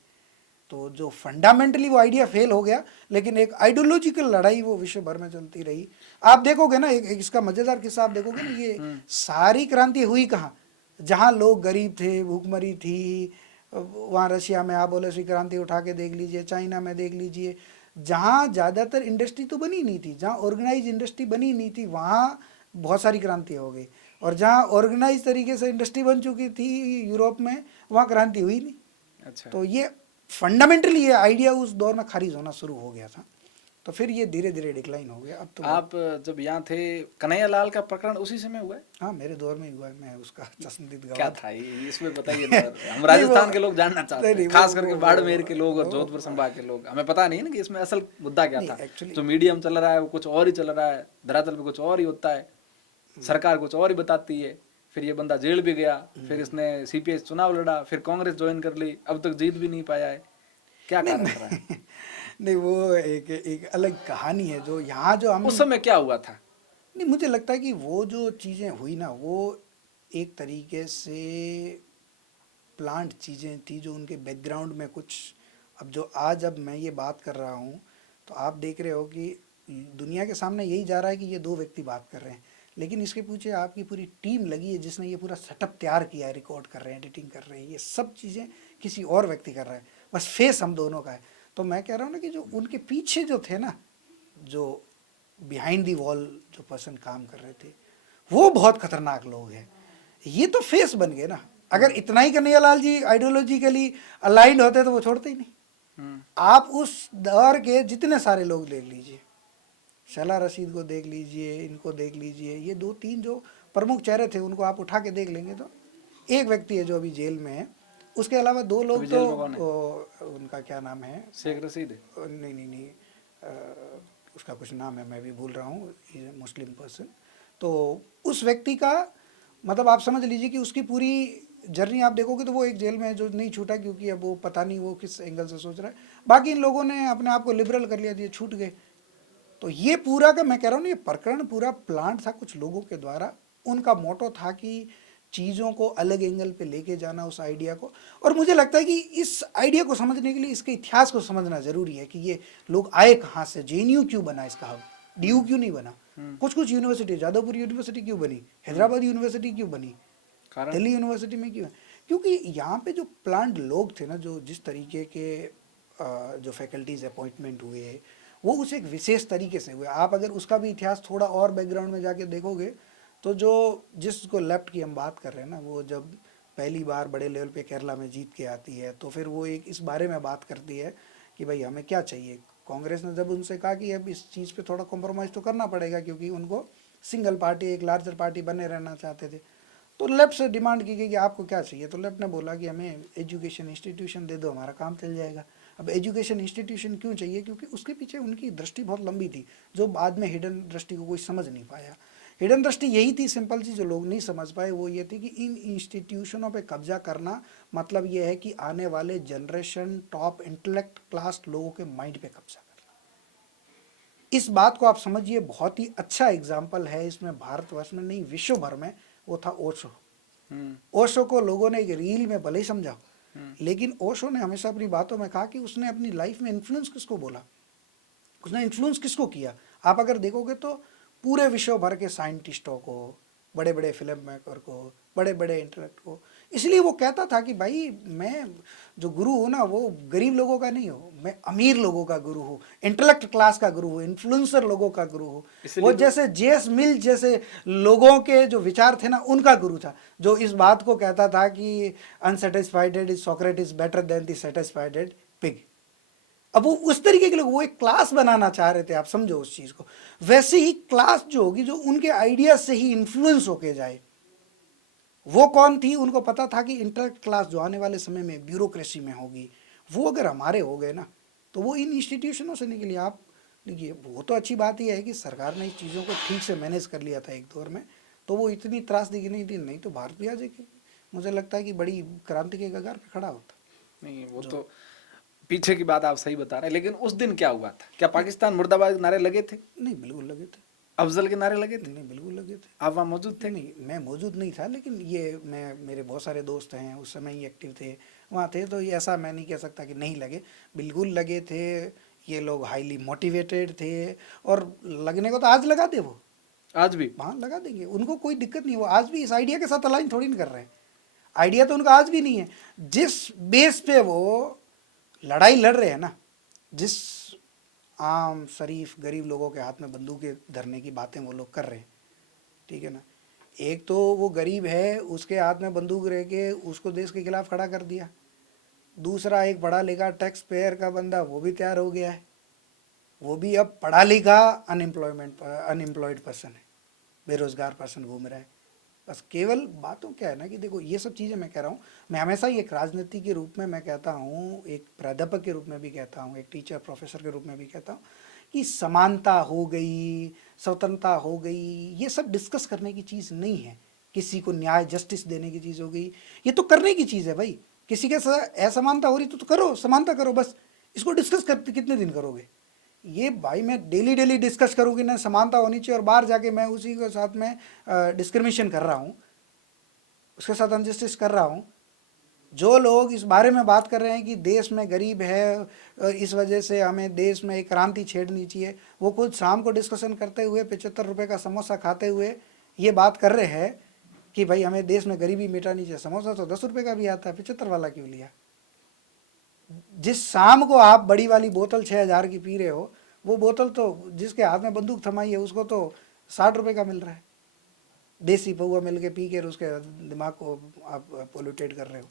तो जो फंडामेंटली वो आइडिया फेल हो गया, लेकिन एक आइडियोलॉजिकल लड़ाई वो विश्व भर में चलती रही। आप देखोगे ना, एक इसका मज़ेदार किस्सा आप देखोगे ना, ये सारी क्रांति हुई कहाँ? जहाँ लोग गरीब थे, भूखमरी थी, वहाँ रशिया में आप बोले क्रांति उठा के देख लीजिए, चाइना में देख लीजिए, जहाँ ज़्यादातर इंडस्ट्री तो बनी नहीं थी, जहाँ ऑर्गेनाइज इंडस्ट्री बनी नहीं थी, वहाँ बहुत सारी क्रांति हो गई। और जहाँ ऑर्गेनाइज तरीके से इंडस्ट्री बन चुकी थी यूरोप में, वहाँ क्रांति हुई नहीं। अच्छा। तो ये फंडामेंटली ये आइडिया उस दौर में खारिज होना शुरू हो गया था। तो फिर ये धीरे धीरे डिक्लाइन हो गया। अब तो आप जब यहाँ थे, कन्हैया लाल का प्रकरण उसी समय हुआ है? हाँ, मेरे दौर में ही हुआ है, मैं उसका पसंदीदा क्या गवाह था ये, इसमें बताइए ना। हम नहीं, राजस्थान वो- के लोग जानना चाहते नहीं, हैं, खास करके वो- बाड़मेर के लोग और वो- जोधपुर संभाग के लोग। हमें पता नहीं है ना कि इसमें असल मुद्दा क्या नहीं था। एक्चुअली जो मीडियम चल रहा है वो कुछ और ही चल रहा है, धरातल पे कुछ और ही होता है, सरकार कुछ और ही बताती है। फिर ये बंदा जेल भी गया, फिर इसने सीपीएस चुनाव लड़ा, फिर कांग्रेस ज्वाइन कर ली, अब तक जीत भी नहीं पाया है। क्या नहीं कारण रहा है? नहीं नहीं, वो एक अलग कहानी है। जो यहाँ जो हम उस समय क्या हुआ था? नहीं, मुझे लगता है कि वो जो चीज़ें हुई ना, वो एक तरीके से प्लांट चीज़ें थी, जो उनके बैकग्राउंड में कुछ, अब मैं ये बात कर रहा हूँ, तो आप देख रहे हो कि दुनिया के सामने यही जा रहा है कि ये दो व्यक्ति बात कर रहे हैं, लेकिन इसके पीछे आपकी पूरी टीम लगी है जिसने ये पूरा सेटअप तैयार किया है, रिकॉर्ड कर रहे हैं, एडिटिंग कर रहे हैं, ये सब चीज़ें किसी और व्यक्ति कर रहा है, बस फेस हम दोनों का है। तो मैं कह रहा हूँ ना कि जो उनके पीछे जो थे ना, जो बिहाइंड दी वॉल जो पर्सन काम कर रहे थे, वो बहुत खतरनाक लोग हैं। ये तो फेस बन गए ना। अगर इतना ही कन्हैयालाल जी आइडियोलॉजिकली अलाइंड होते तो वो छोड़ते ही नहीं। आप उस दौर के जितने सारे लोग देख लीजिए, शैला रशीद को देख लीजिए, इनको देख लीजिए, ये दो तीन जो प्रमुख चेहरे थे उनको आप उठा के देख लेंगे तो एक व्यक्ति है जो अभी जेल में है। उसके अलावा दो लोग अभी तो जेल में कौन है? उनका क्या नाम है, शेख रशीद है? नहीं नहीं नहीं, उसका कुछ नाम है, मैं भी भूल रहा हूँ, मुस्लिम पर्सन। तो उस व्यक्ति का मतलब आप समझ लीजिए कि उसकी पूरी जर्नी आप देखोगे तो वो एक जेल में है जो नहीं छूटा, क्योंकि अब वो पता नहीं वो किस एंगल से सोच रहा है। बाकी इन लोगों ने अपने आप को लिबरल कर लिया, दिए छूट गए। तो ये पूरा का मैं कह रहा हूँ ना, ये प्रकरण पूरा प्लान था कुछ लोगों के द्वारा। उनका मोटो था कि चीज़ों को अलग एंगल पे लेके जाना, उस आइडिया को। और मुझे लगता है कि इस आइडिया को समझने के लिए इसके इतिहास को समझना जरूरी है कि ये लोग आए कहाँ से, जेएनयू क्यों बना इसका हब, डीयू क्यों नहीं बना, कुछ कुछ यूनिवर्सिटी, जादवपुर यूनिवर्सिटी क्यों बनी, हैदराबाद यूनिवर्सिटी क्यों बनी, कारण दिल्ली यूनिवर्सिटी में क्यों है? क्योंकि यहाँ पे जो प्लांट लोग थे ना, जो जिस तरीके के जो फैकल्टीज अपॉइंटमेंट हुए, वो उस एक विशेष तरीके से हुए। आप अगर उसका भी इतिहास थोड़ा और बैकग्राउंड में जाके देखोगे तो जो जिसको लेफ्ट की हम बात कर रहे हैं ना, वो जब पहली बार बड़े लेवल पे केरला में जीत के आती है तो फिर वो एक इस बारे में बात करती है कि भाई हमें क्या चाहिए। कांग्रेस ने जब उनसे कहा कि अब इस चीज़ पे थोड़ा कॉम्प्रोमाइज़ तो करना पड़ेगा, क्योंकि उनको सिंगल पार्टी, एक लार्जर पार्टी बने रहना चाहते थे, तो लेफ्ट से डिमांड की गई कि आपको क्या चाहिए। तो लेफ्ट ने बोला कि हमें एजुकेशन इंस्टीट्यूशन दे दो, हमारा काम चल जाएगा। अब एजुकेशन इंस्टीट्यूशन क्यों चाहिए? क्योंकि उसके पीछे उनकी दृष्टि बहुत लंबी थी, जो बाद में हिडन दृष्टि को कोई समझ नहीं पाया। हिडन दृष्टि यही थी, सिंपल सी, जो लोग नहीं समझ पाए, वो ये थी कि इन इंस्टीट्यूशनों पे कब्जा करना मतलब ये है कि आने वाले जनरेशन, टॉप इंटेलेक्ट क्लास लोगों के माइंड पे कब्जा करना। इस बात को आप समझिए, बहुत ही अच्छा एग्जाम्पल है इसमें भारतवर्ष में नहीं, विश्व भर में, वो था ओशो। ओशो को लोगों ने एक रील में भले ही समझा, लेकिन ओशो ने हमेशा अपनी बातों में कहा कि उसने अपनी लाइफ में इन्फ्लुएंस किसको बोला, उसने इन्फ्लुएंस किसको किया। आप अगर देखोगे तो पूरे विश्व भर के साइंटिस्टों को, बड़े बड़े फिल्म मेकर को, बड़े बड़े इंटेलेक्ट को। इसलिए वो कहता था कि भाई मैं जो गुरु हूँ ना, वो गरीब लोगों का नहीं हो, मैं अमीर लोगों का गुरु हूँ, इंटेलेक्ट क्लास का गुरु हूँ, इन्फ्लुएंसर लोगों का गुरु हूँ। वो जैसे जेएस मिल जैसे लोगों के जो विचार थे ना, उनका गुरु था, जो इस बात को कहता था कि unsatisfied is Socrates better than the satisfied pig. अब वो उस तरीके के लोग, वो एक क्लास बनाना चाह रहे थे, आप समझो उस चीज को। वैसे ही क्लास जो होगी, जो उनके आइडिया से ही इन्फ्लुएंस होके जाए, वो कौन थी? उनको पता था कि इंटेलेक्ट क्लास जो आने वाले समय में ब्यूरोक्रेसी में होगी, वो अगर हमारे हो गए ना, तो वो इन इंस्टीट्यूशनों से निकली। आप देखिए, वो तो अच्छी बात ही है कि सरकार ने इस चीज़ों को ठीक से मैनेज कर लिया था एक दौर में, तो वो इतनी त्रासदी नहीं थी। नहीं तो भारत भी आज एक, मुझे लगता है कि बड़ी क्रांति के कगार पे खड़ा होता। नहीं, वो तो पीछे की बात आप सही बता रहे हैं, लेकिन उस दिन क्या हुआ था? क्या पाकिस्तान मुर्दाबाद के नारे लगे थे? नहीं, बिल्कुल लगे थे। अफजल के नारे लगे थे? नहीं, बिल्कुल लगे थे। आप वहाँ मौजूद थे? नहीं, मैं मौजूद नहीं था, लेकिन ये मेरे बहुत सारे दोस्त हैं उस समय ही एक्टिव थे, वहाँ थे, तो ये ऐसा मैं नहीं कह सकता कि नहीं लगे, बिल्कुल लगे थे। ये लोग हाईली मोटिवेटेड थे, और लगने को तो आज लगा दे वो, आज भी वहाँ लगा देंगे, उनको कोई दिक्कत नहीं। वो आज भी इस आइडिया के साथ अलाइन थोड़ी नहीं कर रहे हैं, आइडिया तो उनका आज भी नहीं है। जिस बेस पे वो लड़ाई लड़ रहे हैं ना, जिस आम शरीफ गरीब लोगों के हाथ में बंदूकें धरने की बातें वो लोग कर रहे हैं, ठीक है ना, एक तो वो गरीब है, उसके हाथ में बंदूक रह के उसको देश के खिलाफ खड़ा कर दिया। दूसरा, एक पढ़ा लिखा टैक्स पेयर का बंदा, वो भी तैयार हो गया है, वो भी अब पढ़ा लिखा अनएम्प्लॉयड पर्सन है, बेरोजगार पर्सन घूम रहा है। बस केवल बातों क्या है ना कि देखो, ये सब चीज़ें मैं कह रहा हूँ, मैं हमेशा ही एक राजनीति के रूप में मैं कहता हूँ, एक प्राध्यापक के रूप में भी कहता हूँ, एक टीचर प्रोफेसर के रूप में भी कहता हूँ कि समानता हो गई, स्वतंत्रता हो गई, ये सब डिस्कस करने की चीज़ नहीं है। किसी को न्याय जस्टिस देने की चीज़ हो गई, ये तो करने की चीज़ है भाई। किसी के साथ असमानता हो रही तो करो, समानता करो, बस इसको डिस्कस करते कितने दिन करोगे? ये भाई मैं डेली डेली डिस्कस करूँगी ना, समानता होनी चाहिए, और बाहर जाके मैं उसी के साथ में डिस्क्रिमिनेशन कर रहा हूँ, उसके साथ अनजस्टिस कर रहा हूँ। जो लोग इस बारे में बात कर रहे हैं कि देश में गरीब है, इस वजह से हमें देश में एक क्रांति छेड़नी चाहिए, वो खुद शाम को डिस्कशन करते हुए 75 रुपये का समोसा खाते हुए ये बात कर रहे हैं कि भाई हमें देश में गरीबी मिटानी चाहिए। समोसा तो 10 रुपये का भी आता है, 75 वाला क्यों लिया? जिस शाम को आप बड़ी वाली बोतल 6,000 की पी रहे हो, वो बोतल तो जिसके हाथ में बंदूक थमाई है उसको तो 60 रुपये का मिल रहा है। देसी पौवा मिल के पी कर उसके दिमाग को आप पोल्यूटेट कर रहे हो।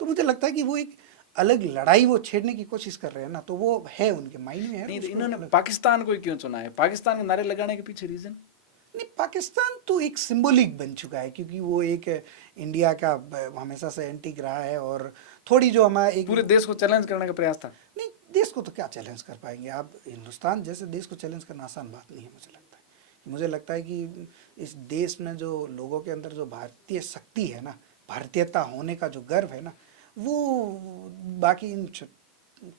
तो मुझे लगता है कि वो एक अलग लड़ाई वो छेड़ने की कोशिश कर रहे हैं ना, तो वो है उनके माइंड में है। नहीं, तो इन्होंने पाकिस्तान को ही क्यों चुना है? पाकिस्तान के नारे लगाने के पीछे रीजन? नहीं, पाकिस्तान तो एक सिंबॉलिक बन चुका है, क्योंकि वो एक इंडिया का हमेशा से एंटीक रहा है, और थोड़ी जो हमारा एक पूरे देश को चैलेंज करने का प्रयास था। नहीं, देश को तो क्या चैलेंज कर पाएंगे आप? हिंदुस्तान जैसे देश को चैलेंज करना आसान बात नहीं है मुझे लगता है, मुझे लगता है कि इस देश में जो लोगों के अंदर जो भारतीय शक्ति है ना, भारतीयता होने का जो गर्व है ना, वो बाकी इन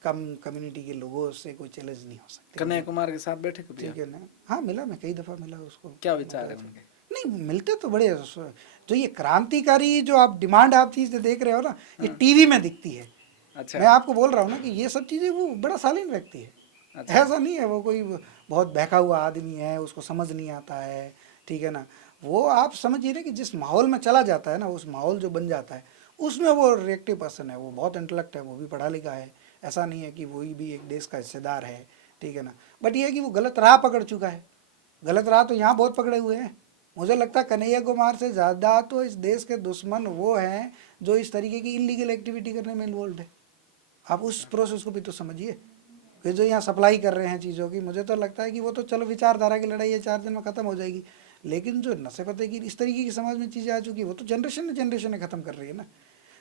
कम कम्युनिटी के लोगों से कोई चैलेंज नहीं हो सकती। कन्हैया कुमार के साथ बैठे कभी ठीक आप? है ना, हाँ मिला, मैं कई दफ़ा मिला उसको। क्या विचार है उनके? नहीं मिलते तो बड़े, जो ये क्रांतिकारी जो आप डिमांड आप चीज़ें देख रहे हो ना, ये हाँ। टीवी में दिखती है। अच्छा। मैं आपको बोल रहा हूँ ना कि ये सब चीज़ें वो बड़ा शालीन व्यक्ति है। अच्छा। ऐसा नहीं है वो कोई बहुत बहका हुआ आदमी है, उसको समझ नहीं आता है, ठीक है ना। वो आप समझिए ना कि जिस माहौल में चला जाता है ना, उस माहौल जो बन जाता है उसमें वो रिएक्टिव पर्सन है, वो बहुत इंटेलेक्ट है, वो भी पढ़ा लिखा है। ऐसा नहीं है कि वही भी एक देश का हिस्सेदार है, ठीक है ना। बट ये है कि वो गलत राह पकड़ चुका है। गलत राह तो यहाँ बहुत पकड़े हुए हैं। मुझे लगता है कन्हैया कुमार से ज़्यादा तो इस देश के दुश्मन वो हैं जो इस तरीके की इलीगल एक्टिविटी करने में इन्वॉल्व है। आप उस प्रोसेस को भी तो समझिए कि जो यहाँ सप्लाई कर रहे हैं चीज़ों की। मुझे तो लगता है कि वो तो चलो विचारधारा की लड़ाई है, 4 दिन में ख़त्म हो जाएगी, लेकिन जो नशे पते की इस तरीके की समाज में चीज़ें आ चुकी है, वो तो जनरेशन ख़त्म कर रही है ना।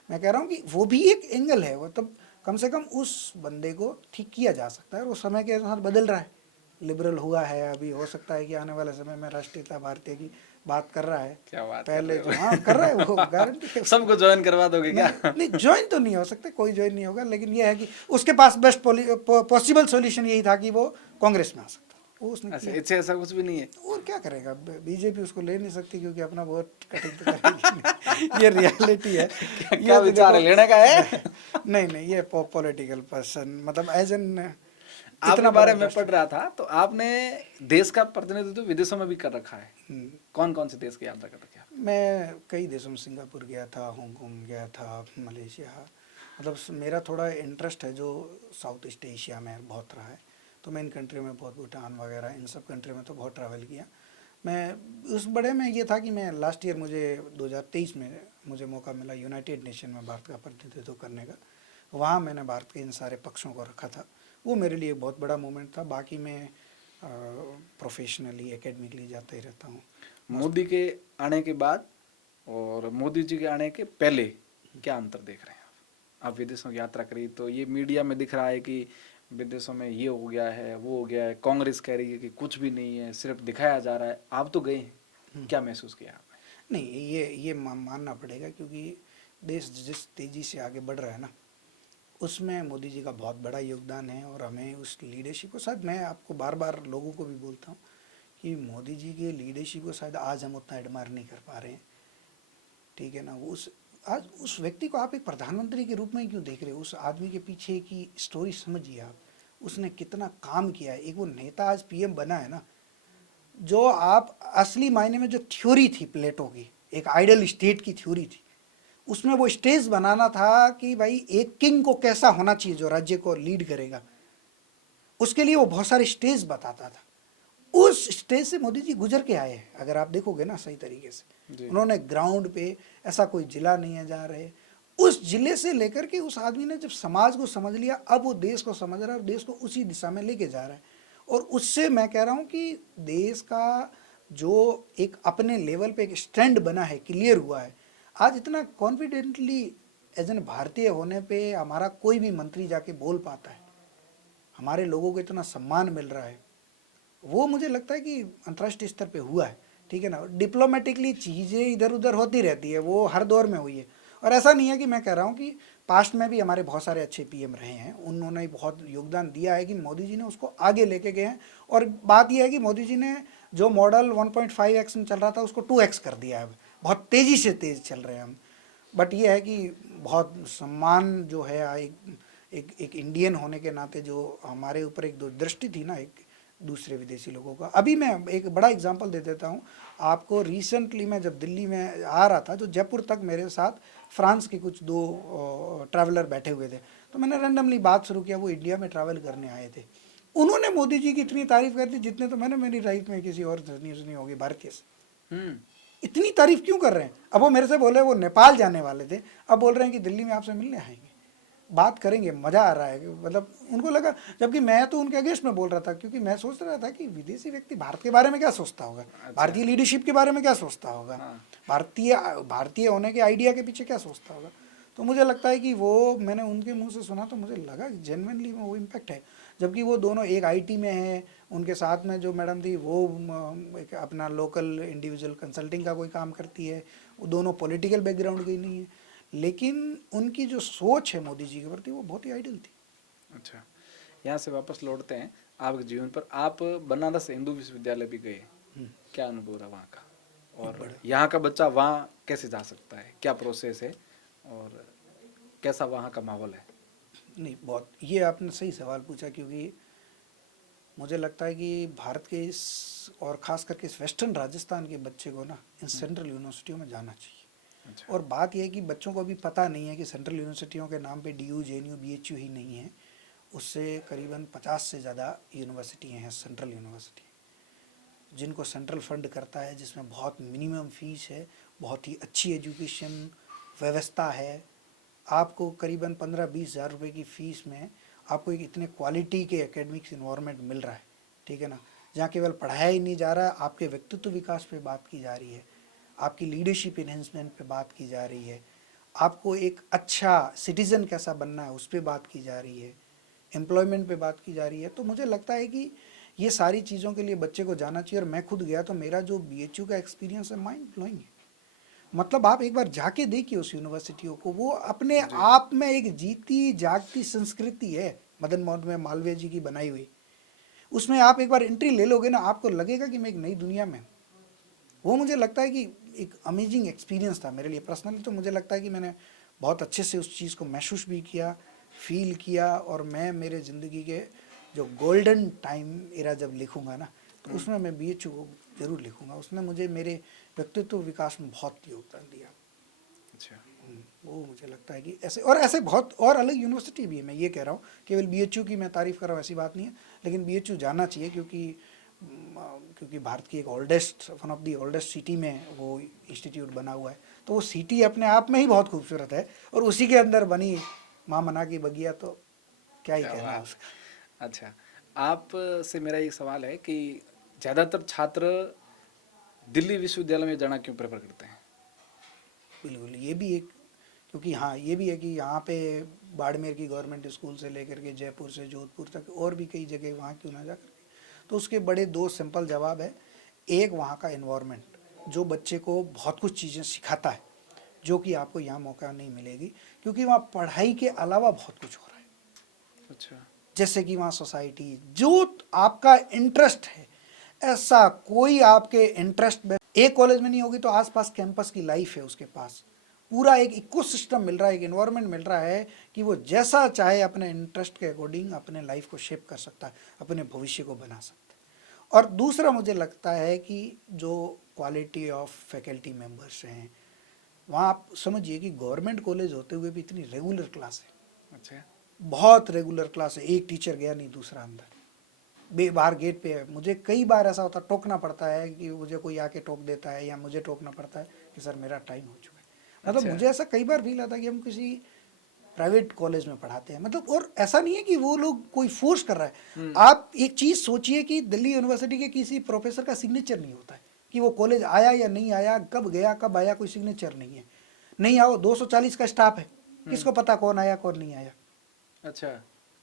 मैं कह रहा हूँ कि वो भी एक एंगल है, वो तब कम से कम उस बंदे को ठीक किया जा सकता है, और वो समय के अनुसार बदल रहा है, लिबरल हुआ है। अभी हो सकता है कि आने वाले समय में राष्ट्रीयता भारतीय की बात कर रहा है। क्या बात कर पहले रहे जो हो? हाँ कर रहा है वो गारंटी है। सबको ज्वाइन करवा दोगे क्या? नहीं ज्वाइन तो नहीं हो सकते, कोई ज्वाइन नहीं होगा, लेकिन ये है कि उसके पास बेस्ट पॉसिबल सॉल्यूशन यही था कि वो कांग्रेस में आ सकता, वो उसने अच्छा, किया। इच्छा ऐसा कुछ भी नहीं है? और क्या करेगा, बीजेपी उसको ले नहीं सकती क्योंकि अपना वोट कटिंग तो करेगी नहीं। ये रियलिटी है। क्या ये तो विचार है, देखो, लेने का है? नहीं नहीं, ये पॉलिटिकल पर्सन मतलब एज एन आपके इतना बारे बड़ा में पढ़ रहा था तो आपने देश का प्रतिनिधित्व विदेशों में भी कर रखा है। कौन कौन से देश की यात्रा कर रखी है? मैं कई देशों में सिंगापुर गया था, हांगकांग गया था, मलेशिया, मतलब मेरा थोड़ा इंटरेस्ट है जो साउथ ईस्ट एशिया में बहुत रहा है, तो मैं इन कंट्री में बहुत, भूटान वगैरह इन सब कंट्री में तो बहुत ट्रैवल किया। मैं उस बड़े में ये था कि मैं लास्ट ईयर मुझे 2023 में मुझे मौका मिला यूनाइटेड नेशन में भारत का प्रतिनिधित्व करने का। वहाँ मैंने भारत के इन सारे पक्षों को रखा था, वो मेरे लिए बहुत बड़ा मोमेंट था। बाकी मैं प्रोफेशनली एकेडमिकली जाता ही रहता हूँ। मोदी के आने के बाद और मोदी जी के आने के पहले क्या अंतर देख रहे हैं आप विदेशों की यात्रा करी तो ये मीडिया में दिख रहा है कि विदेशों में ये हो गया है, वो हो गया है, कांग्रेस कह रही है कि कुछ भी नहीं है, सिर्फ दिखाया जा रहा है। आप तो गए हैं, क्या महसूस किया आपने? नहीं, ये मानना पड़ेगा क्योंकि देश जिस तेज़ी से आगे बढ़ रहा है ना, उसमें मोदी जी का बहुत बड़ा योगदान है। और हमें उस लीडरशिप को, शायद मैं आपको बार बार लोगों को भी बोलता हूँ कि मोदी जी के लीडरशिप को शायद आज हम उतना एडमायर नहीं कर पा रहे हैं, ठीक है ना। आज उस व्यक्ति को आप एक प्रधानमंत्री के रूप में क्यों देख रहे हो? उस आदमी के पीछे की स्टोरी समझिए आप, उसने कितना काम किया है। एक वो नेता आज पीएम बना है ना, जो आप असली मायने में जो थ्योरी थी प्लेटो की, एक आइडियल स्टेट की थ्योरी थी, उसमें वो स्टेज बनाना था कि भाई एक किंग को कैसा होना चाहिए जो राज्य को लीड करेगा, उसके लिए वो बहुत सारे स्टेज बताता था। उस स्टेज से मोदी जी गुजर के आए हैं, अगर आप देखोगे ना सही तरीके से। उन्होंने ग्राउंड पे, ऐसा कोई जिला नहीं है जा रहे, उस जिले से लेकर के उस आदमी ने जब समाज को समझ लिया, अब वो देश को समझ रहा है और देश को उसी दिशा में लेके जा रहा है। और उससे मैं कह रहा हूँ कि देश का जो एक अपने लेवल पे एक स्टैंड बना है, क्लियर हुआ है। आज इतना कॉन्फिडेंटली एज एन भारतीय होने पे हमारा कोई भी मंत्री जाके बोल पाता है, हमारे लोगों को इतना सम्मान मिल रहा है, वो मुझे लगता है कि अंतर्राष्ट्रीय स्तर पे हुआ है, ठीक है ना। डिप्लोमेटिकली चीज़ें इधर उधर होती रहती है, वो हर दौर में हुई है। और ऐसा नहीं है कि मैं कह रहा हूँ कि पास्ट में भी हमारे बहुत सारे अच्छे पीएम रहे हैं, उन्होंने बहुत योगदान दिया है कि मोदी जी ने उसको आगे लेके गए हैं। और बात यह है कि मोदी जी ने जो मॉडल 1.5x में चल रहा था उसको 2x कर दिया है, बहुत तेज़ी से तेज़ चल रहे हैं हम। बट ये है कि बहुत सम्मान जो है एक इंडियन होने के नाते जो हमारे ऊपर एक दो दृष्टि थी ना एक दूसरे विदेशी लोगों का। अभी मैं एक बड़ा एग्जांपल दे देता हूँ आपको। रिसेंटली मैं जब दिल्ली में आ रहा था, जो जयपुर तक मेरे साथ फ्रांस के कुछ 2 ट्रैवलर बैठे हुए थे, तो मैंने रैंडमली बात शुरू किया, वो इंडिया में ट्रैवल करने आए थे। उन्होंने मोदी जी की इतनी तारीफ कर दी जितने तो मैंने मेरी लाइफ में किसी और से सुनी होगी भारतीय से। इतनी तारीफ क्यों कर रहे हैं? अब वो मेरे से बोले वो नेपाल जाने वाले थे, अब बोल रहे हैं कि दिल्ली में आपसे मिलने आएंगे, बात करेंगे, मज़ा आ रहा है। मतलब उनको लगा, जबकि मैं तो उनके अगेंस्ट में बोल रहा था क्योंकि मैं सोच रहा था कि विदेशी व्यक्ति भारत के बारे में क्या सोचता होगा, भारतीय लीडरशिप के बारे में क्या सोचता होगा, भारतीय होने के आइडिया के पीछे क्या सोचता होगा। तो मुझे लगता है कि वो मैंने उनके मुंह से सुना तो मुझे लगा जेन्युइनली वो इम्पैक्ट है। जबकि वो दोनों एक आईटी में है, उनके साथ में जो मैडम थी वो एक अपना लोकल इंडिविजुअल कंसल्टिंग का कोई काम करती है, वो दोनों पॉलिटिकल बैकग्राउंड की नहीं है, लेकिन उनकी जो सोच है मोदी जी के प्रति वो बहुत ही आइडियल थी। अच्छा, यहाँ से वापस लौटते हैं आपके जीवन पर। आप बनारस हिंदू विश्वविद्यालय भी गए, क्या अनुभव रहा वहाँ का, और यहाँ का बच्चा वहाँ कैसे जा सकता है, क्या प्रोसेस है और कैसा वहाँ का माहौल है? नहीं, बहुत ये आपने सही सवाल पूछा, क्योंकि मुझे लगता है कि भारत के इस और ख़ास करके इस वेस्टर्न राजस्थान के बच्चे को ना इन सेंट्रल यूनिवर्सिटियों में जाना चाहिए। अच्छा। और बात यह है कि बच्चों को अभी पता नहीं है कि सेंट्रल यूनिवर्सिटियों के नाम पे DU, JNU, BHU ही नहीं है, उससे करीबन 50 से ज़्यादा यूनिवर्सिटी हैं सेंट्रल यूनिवर्सिटी, जिनको सेंट्रल फंड करता है, जिसमें बहुत मिनिमम फीस है, बहुत ही अच्छी एजुकेशन व्यवस्था है। आपको करीबन 15-20 हज़ार रुपये की फ़ीस में आपको एक इतने क्वालिटी के एकेडमिक्स इन्वायरमेंट मिल रहा है, ठीक है ना, जहाँ केवल पढ़ाया ही नहीं जा रहा है, आपके व्यक्तित्व विकास पे बात की जा रही है, आपकी लीडरशिप इन्हेंसमेंट पे बात की जा रही है, आपको एक अच्छा सिटीज़न कैसा बनना है उस पर बात की जा रही है, एम्प्लॉयमेंट पे बात की जा रही है। तो मुझे लगता है कि ये सारी चीज़ों के लिए बच्चे को जाना चाहिए। और मैं खुद गया तो मेरा जो BHU का एक्सपीरियंस है माइंड ब्लोइंग है। मतलब आप एक बार जाके देखिए उस यूनिवर्सिटियों को, वो अपने आप में एक जीती जागती संस्कृति है, मदन मोहन में मालवीय जी की बनाई हुई। उसमें आप एक बार एंट्री ले लोगे ना, आपको लगेगा कि मैं एक नई दुनिया में हूँ। वो मुझे लगता है कि एक अमेजिंग एक्सपीरियंस था मेरे लिए पर्सनली। तो मुझे लगता है कि मैंने बहुत अच्छे से उस चीज़ को महसूस भी किया, फील किया, और मैं मेरे ज़िंदगी के जो गोल्डन टाइम एरा जब लिखूंगा ना, तो उसमें मैं BHU को ज़रूर लिखूंगा। उसने मुझे मेरे व्यक्तित्व विकास में बहुत योगदान दिया। अच्छा। वो मुझे लगता है कि ऐसे बहुत और अलग यूनिवर्सिटी भी है। मैं ये कह रहा हूँ केवल BHU की मैं तारीफ़ कर रहा हूँ ऐसी बात नहीं है, लेकिन BHU जाना चाहिए, क्योंकि भारत की एक one of the oldest city में वो इंस्टीट्यूट बना हुआ है। तो वो सिटी अपने आप में ही बहुत खूबसूरत है, और उसी के अंदर बनी माँ मना की बगिया, तो क्या ही कहना है उसका। अच्छा, आप से मेरा एक सवाल है कि ज़्यादातर छात्र दिल्ली विश्वविद्यालय में जाना क्यों प्रेफर करते हैं? बिल्कुल, ये भी एक, क्योंकि हाँ ये भी है कि यहाँ पे बाड़मेर की गवर्नमेंट स्कूल से लेकर के जयपुर से जोधपुर तक और भी कई जगह वहाँ क्यों ना जा करके, तो उसके बड़े दो सिंपल जवाब है। एक, वहाँ का इन्वायरमेंट जो बच्चे को बहुत कुछ चीज़ें सिखाता है, जो कि आपको यहाँ मौका नहीं मिलेगी, क्योंकि वहाँ पढ़ाई के अलावा बहुत कुछ हो रहा है। अच्छा। जैसे कि वहाँ सोसाइटी, जो आपका इंटरेस्ट है, ऐसा कोई आपके इंटरेस्ट एक कॉलेज में नहीं होगी, तो आसपास कैंपस की लाइफ है उसके पास, पूरा एक इकोसिस्टम मिल रहा है, एक एनवायरनमेंट मिल रहा है कि वो जैसा चाहे अपने इंटरेस्ट के अकॉर्डिंग अपने लाइफ को शेप कर सकता है, अपने भविष्य को बना सकता है। और दूसरा मुझे लगता है कि जो क्वालिटी ऑफ फैकल्टी मेंबर्स हैं वहाँ, आप समझिए कि गवर्नमेंट कॉलेज होते हुए भी इतनी रेगुलर क्लास है। अच्छा। बहुत रेगुलर क्लास है, एक टीचर गया नहीं दूसरा अंदर, बाहर गेट पे है। मुझे कई बार ऐसा होता, टोकना पड़ता है कि मुझे कोई आके टोक देता है, या मुझे टोकना पड़ता है कि सर मेरा टाइम हो चुका है। मतलब अच्छा। मुझे ऐसा कई बार फील आता है कि हम किसी प्राइवेट कॉलेज में पढ़ाते हैं, मतलब। और ऐसा नहीं है कि वो लोग कोई फोर्स कर रहा है। आप एक चीज़ सोचिए कि दिल्ली यूनिवर्सिटी के किसी प्रोफेसर का सिग्नेचर नहीं होता है कि वो कॉलेज आया या नहीं आया, कब गया कब आया, कोई सिग्नेचर नहीं है। नहीं आओ, 240 का स्टाफ है, किसको पता कौन आया कौन नहीं आया। अच्छा।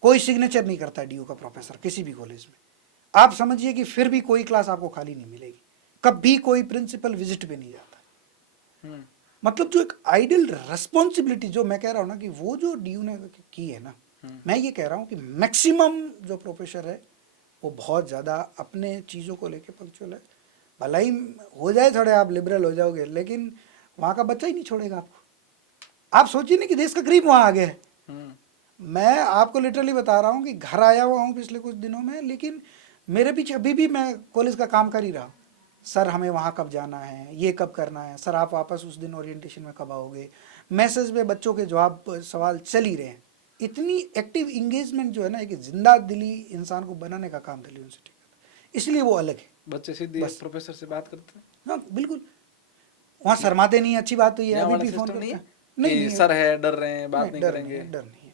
कोई सिग्नेचर नहीं करता है DU का प्रोफेसर किसी भी कॉलेज में। आप समझिए कि फिर भी कोई क्लास आपको खाली नहीं मिलेगी, कभी कोई प्रिंसिपल विजिट पे नहीं जाता। मतलब जो एक आइडियल रिस्पॉन्सिबिलिटी, जो मैं कह रहा हूँ ना कि वो जो DU ने की है ना, मैं ये कह रहा हूँ कि मैक्सिमम जो प्रोफेसर है वो बहुत ज़्यादा अपने चीज़ों को लेके पंक्चुअल है। भला ही हो जाए थोड़े आप लिबरल हो जाओगे, लेकिन वहाँ का बच्चा ही नहीं छोड़ेगा आपको। आप सोचिए ना कि देश का गरीब वहाँ आ गया है। मैं आपको लिटरली बता रहा हूँ कि घर आया हुआ हूँ पिछले कुछ दिनों में, लेकिन मेरे पीछे अभी भी मैं कॉलेज का काम कर ही रहा हूँ। सर हमें वहाँ कब जाना है, ये कब करना है, सर आप वापस उस दिन ओरिएंटेशन में कब आओगे, मैसेज में बच्चों के जवाब सवाल चल ही रहे हैं। इतनी एक्टिव इंगेजमेंट जो है ना, एक जिंदा दिली इंसान को बनाने का काम दिल्ली यूनिवर्सिटी का, इसलिए वो अलग है। बच्चे सीधे बस प्रोफेसर से बात करते हैं? हाँ बिल्कुल, वहाँ शर्माते नहीं है। अच्छी बात तो ये है, यहाँ अभी वाला भी फ़ोन सिस्टम नहीं करते है हैं। नहीं कि नहीं सर है डर रहे हैं बात नहीं डर नहीं करेंगे? है, डर नहीं है।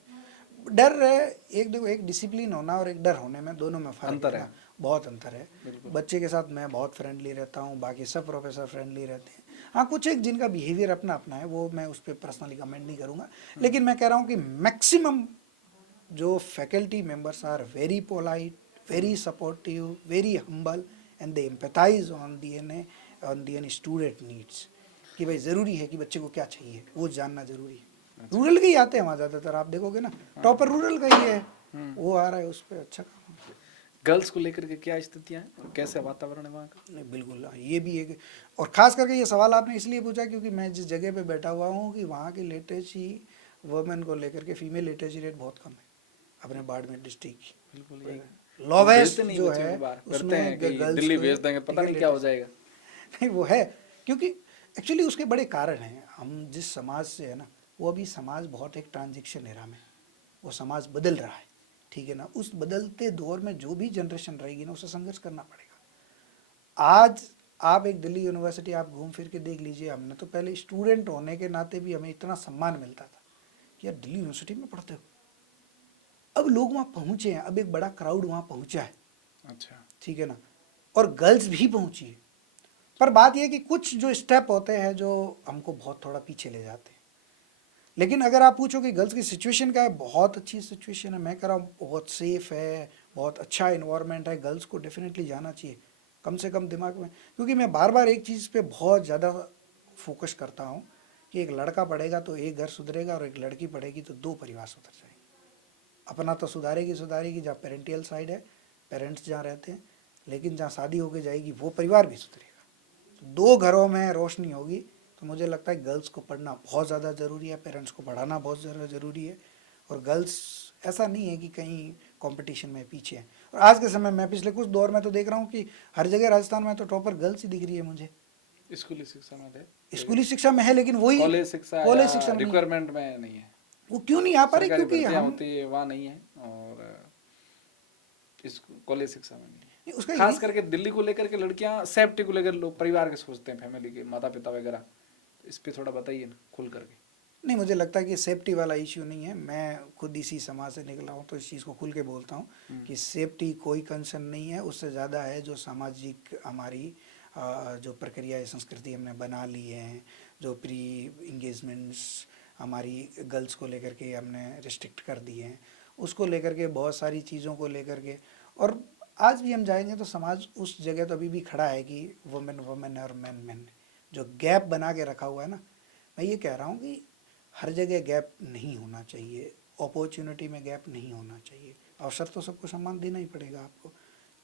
डर है, एक देखो, एक डिसिप्लिन होना और एक डर होने में, दोनों में फ़र्क अंतर है ना, है। बहुत अंतर है। बिल्कुल। बच्चे के साथ मैं बहुत फ्रेंडली रहता हूँ, बाकी सब प्रोफेसर फ्रेंडली रहते हैं। हाँ, कुछ एक जिनका बिहेवियर अपना अपना है, वो मैं उस पर पर्सनली कमेंट नहीं करूँगा, लेकिन मैं कह रहा हूँ कि मैक्सिमम जो faculty members are very polite, very supportive, very humble and they empathise on the an student needs, कि भाई ज़रूरी है कि बच्चे को क्या चाहिए वो जानना ज़रूरी है। रूरल के ही आते हैं वहाँ ज़्यादातर, आप देखोगे ना, टॉपर रूरल का ही है, वो आ रहा है, उस पर अच्छा काम है। गर्ल्स को लेकर के क्या स्थितियां हैं और कैसे वातावरण है वहाँ का? नहीं बिल्कुल, ये भी एक, और ख़ास करके ये सवाल आपने इसलिए पूछा क्योंकि मैं जिस जगह पे बैठा हुआ हूँ कि वहाँ की लिटरेसी वुमेन को लेकर के, फीमेल लिटरेसी रेट बहुत कम है अपने बाड़मेर डिस्ट्रिक्ट की। बिल्कुल यही लोवेस्ट भेजते नहीं जो बच्चों है को बाहर, करते उसमें हैं कि गर्ल्स दिल्ली को भेज देंगे, पता फीमेल नहीं क्या हो लिटरेसी जाएगा। नहीं, वो है क्योंकि एक्चुअली उसके बड़े कारण हैं। हम जिस समाज से है ना, वो अभी समाज बहुत एक ट्रांजिशन एरा में, वो समाज बदल रहा है, ठीक है ना। उस बदलते दौर में जो भी जनरेशन रहेगी ना, उसे संघर्ष करना पड़ेगा। आज आप एक दिल्ली यूनिवर्सिटी आप घूम फिर के देख लीजिए, हमने तो पहले स्टूडेंट होने के नाते भी हमें इतना सम्मान मिलता था कि यार दिल्ली यूनिवर्सिटी में पढ़ते हो। अब लोग वहाँ पहुँचे हैं, अब एक बड़ा क्राउड वहाँ पहुँचा है, अच्छा, ठीक है ना, और गर्ल्स भी पहुँची है। पर बात यह है कि कुछ जो स्टेप होते हैं जो हमको बहुत थोड़ा पीछे ले जाते हैं। लेकिन अगर आप पूछो कि गर्ल्स की सिचुएशन क्या है, बहुत अच्छी सिचुएशन है। मैं कह रहा हूँ बहुत सेफ है, बहुत अच्छा इन्वायरमेंट है, गर्ल्स को डेफिनेटली जाना चाहिए, कम से कम दिमाग में। क्योंकि मैं बार बार एक चीज़ पे बहुत ज़्यादा फोकस करता हूँ कि एक लड़का पढ़ेगा तो एक घर सुधरेगा, और एक लड़की पढ़ेगी तो दो परिवार सुधर जाएंगे। अपना तो सुधारेगी सुधारेगी जहाँ पेरेंटियल साइड है, पेरेंट्स जहाँ रहते हैं, लेकिन जहाँ शादी होके जाएगी वो परिवार भी सुधरेगा। तो दो घरों में रोशनी होगी। तो मुझे लगता है गर्ल्स को पढ़ना बहुत ज़्यादा ज़रूरी है, पेरेंट्स को पढ़ाना बहुत ज़्यादा ज़रूरी है। और गर्ल्स ऐसा नहीं है कि कहीं कंपटीशन में पीछे है। और आज के समय में पिछले कुछ दौर में तो देख रहा हूँ कि हर जगह राजस्थान में तो टॉपर गर्ल्स ही दिख रही है मुझे। स्कूली शिक्षा में थे, स्कूली शिक्षा में है, लेकिन वही कॉलेज शिक्षा कॉलेज या शिक्षा में नहीं है। रिक्वायरमेंट में नहीं है। वो क्यों नहीं आ पा रहे? सरकारी क्योंकि भर्तियां हम होती है वहाँ नहीं है, और इस कॉलेज शिक्षा में नहीं है। उसका खास करके दिल्ली को लेकर के लड़कियां सेफ्टी को लेकर लोग परिवार के सोचते हैं, फैमिली के, माता पिता वगैरह। तो इस पे थोड़ा बताइए ना खुल करके। नहीं, मुझे लगता है कि सेफ्टी वाला इश्यू नहीं है। मैं खुद इसी समाज से निकला हूँ तो इस चीज़ को खुल के बोलता हूँ कि सेफ्टी कोई कंसर्न नहीं है। उससे ज़्यादा है जो सामाजिक हमारी जो प्रक्रिया है, संस्कृति हमने बना ली है, जो प्री इंगेजमेंट्स हमारी गर्ल्स को लेकर के हमने रिस्ट्रिक्ट कर दिए हैं, उसको लेकर के, बहुत सारी चीज़ों को लेकर के। और आज भी हम जाएंगे तो समाज उस जगह तो अभी भी खड़ा है कि वुमेन वुमेन और मैन मैन, जो गैप बना के रखा हुआ है ना। मैं ये कह रहा हूँ कि हर जगह गैप नहीं होना चाहिए, अपॉर्चुनिटी में गैप नहीं होना चाहिए। अवसर तो सबको सम्मान देना ही पड़ेगा आपको,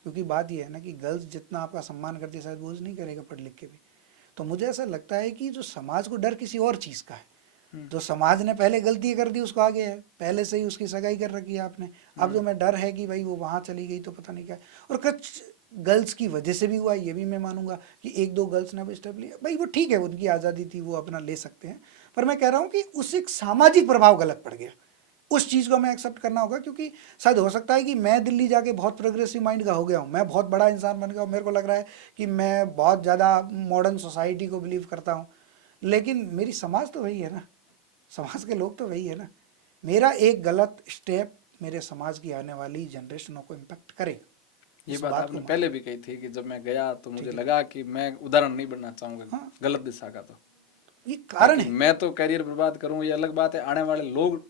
क्योंकि बात यह है ना कि गर्ल्स जितना आपका सम्मान करती है शायद वो नहीं करेगा पढ़ लिख के भी। तो मुझे ऐसा लगता है कि जो समाज को डर किसी और चीज़ का है, जो समाज ने पहले गलती कर दी उसको आगे है, पहले से ही उसकी सगाई कर रखी है आपने। अब जो मैं डर है कि भाई वो वहाँ चली गई तो पता नहीं क्या है। और कुछ गर्ल्स की वजह से भी हुआ, ये भी मैं मानूंगा कि एक दो गर्ल्स ने भी स्टेप लिया, भाई वो ठीक है, उनकी आज़ादी थी, वो अपना ले सकते हैं। पर मैं कह रहा हूँ कि उससे एक सामाजिक प्रभाव गलत पड़ गया, उस चीज़ को हमें एक्सेप्ट करना होगा। क्योंकि शायद हो सकता है कि मैं दिल्ली जाके बहुत प्रोग्रेसिव माइंड का हो गया हूँ, मैं बहुत बड़ा इंसान बन गया हूँ, मेरे को लग रहा है कि मैं बहुत ज़्यादा मॉडर्न सोसाइटी को बिलीव करता हूँ, लेकिन मेरी समाज तो वही है ना, समाज के लोग तो वही है ना। मेरा एक गलत स्टेप मेरे समाज की आने वाली जनरेशनों को इम्पेक्ट करेगा। ये इस बात बात आपने को पहले भी कही थी कि जब मैं गया तो मुझे ठीक है। लगा कि मैं उदाहरण नहीं बनना चाहूंगा हाँ, गलत दिशा का। तो ये कारण ताकि है। मैं तो करियर बर्बाद करूं, ये अलग बात है, आने वाले लोग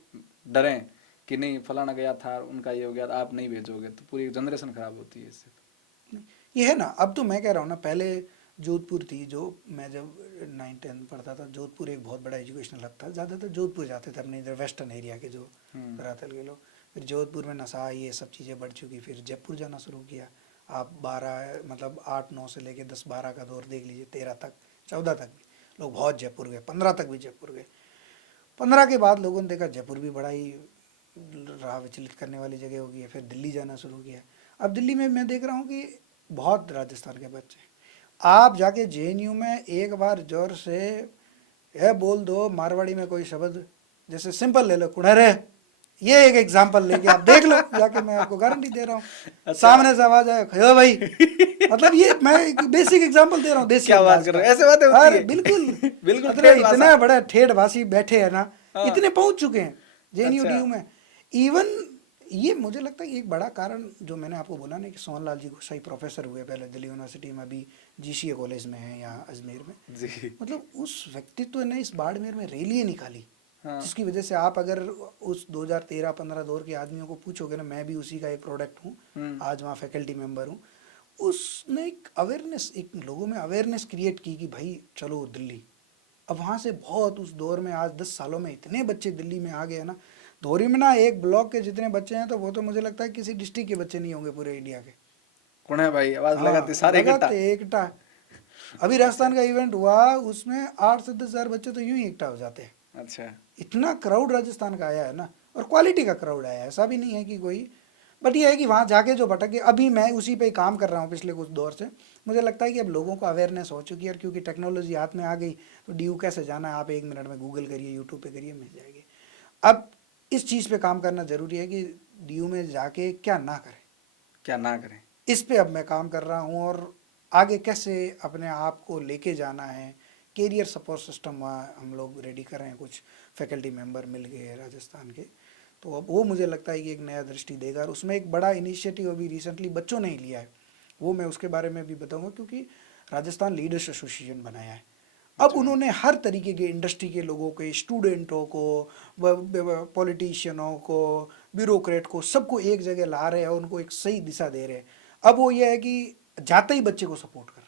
डरें कि नहीं फलाना गया था उनका ये हो गया, आप नहीं भेजोगे तो पूरी जनरेशन खराब होती है इससे। ये है ना, अब तो मैं कह रहा हूँ ना, पहले जोधपुर थी, जो मैं जब 9th-10th पढ़ता था, जोधपुर एक बहुत बड़ा एजुकेशनल हब था, ज़्यादातर जोधपुर जाते थे अपने इधर वेस्टर्न एरिया के जो धरातल के लोग। फिर जोधपुर में नशा ये सब चीज़ें बढ़ चुकी, फिर जयपुर जाना शुरू किया। आप 12 मतलब 8-9 से लेके 10-12 का दौर देख लीजिए, 13 तक, 14 तक भी लोग बहुत जयपुर गए, 15 तक भी जयपुर गए। 15 के बाद लोगों ने देखा जयपुर भी बड़ा ही राह विचलित करने वाली जगह हो गई है, फिर दिल्ली जाना शुरू किया। अब दिल्ली में मैं देख रहा हूँ कि बहुत राजस्थान के बच्चे, आप जाके जेएनयू में एक बार जोर से यह बोल दो मारवाड़ी में कोई शब्द, जैसे सिंपल ले लो कुड़रे, ये एक एग्जांपल लेके आप देख लो जाके, मैं आपको गारंटी दे रहा हूँ। अच्छा। सामने से आवाज आए खयो भाई, मतलब ये मैं बेसिक एग्जांपल दे रहा हूँ देसी क्या बात अंदाज कर का। रहे हो, ऐसे बातें होती अरे है? बिल्कुल, बिल्कुल मतलब ठेठ भाषा। इतना बड़ा ठेठ भाषी बैठे हैं ना, हाँ। इतने पहुंच चुके हैं जेएनयू अच्छा। डीयू में। इवन ये मुझे लगता है कि एक बड़ा कारण जो मैंने आपको बोला ना कि सोहनलाल जी गोसाई प्रोफेसर हुए पहले दिल्ली यूनिवर्सिटी में, अभी जीसीए कॉलेज में है यहाँ अजमेर में। जी। मतलब उस व्यक्तित्व ने इस बाड़मेर में रैली निकाली हाँ। जिसकी वजह से आप अगर उस 2013-15 दौर के आदमियों को पूछोगे ना, मैं भी उसी का एक प्रोडक्ट हूँ, आज वहाँ फैकल्टी मेंबर हूँ, उसने एक अवेयरनेस, एक लोगों में अवेयरनेस क्रिएट की कि भाई चलो दिल्ली। अब वहाँ से बहुत उस दौर में आज 10 सालों में इतने बच्चे दिल्ली में आ गए ना, धोरी में ना एक ब्लॉक के जितने बच्चे हैं तो वो तो मुझे लगता है किसी डिस्ट्रिक्ट के बच्चे नहीं होंगे पूरे इंडिया के। कौन है भाई, आवाज लगाते हाँ सारे इकट्ठा। लगाते एकटा। अभी राजस्थान का इवेंट हुआ, उसमें 8 से 10 हजार बच्चे तो यूं ही इकट्ठा हो जाते हैं। अच्छा। इतना क्राउड राजस्थान का आया है ना, और क्वालिटी का क्राउड आया है, ऐसा भी नहीं है कि कोई, बट ये है कि वहाँ जाके जो भटक गए, अभी मैं उसी पे ही काम कर रहा हूँ पिछले कुछ दौर से। मुझे लगता है कि अब लोगों को अवेयरनेस हो चुकी है, और क्योंकि टेक्नोलॉजी हाथ में आ गई तो डीयू कैसे जाना है आप 1 मिनट में गूगल करिए, यूट्यूब पे करिए, मिल जाएगी। अब इस चीज़ पे काम करना ज़रूरी है कि डीयू में जाके क्या ना करें, क्या ना करें। इस पे अब मैं काम कर रहा हूँ। और आगे कैसे अपने आप को लेके जाना है, कैरियर सपोर्ट सिस्टम हम लोग रेडी कर रहे हैं, कुछ फैकल्टी मेंबर मिल गए हैं राजस्थान के, तो अब वो मुझे लगता है कि एक नया दृष्टि देगा। और उसमें एक बड़ा इनिशिएटिव अभी रिसेंटली बच्चों ने ही लिया है, वो मैं उसके बारे में भी बताऊंगा, क्योंकि राजस्थान लीडर्स एसोसिएशन बनाया है। अब अच्छा। उन्होंने हर तरीके के इंडस्ट्री के लोगों के, स्टूडेंटों को, पॉलिटिशियनों को, ब्यूरोक्रेट को, सबको एक जगह ला रहे हैं और उनको एक सही दिशा दे रहे हैं। अब वो ये है कि जाते ही बच्चे को सपोर्ट कर रहे हैं,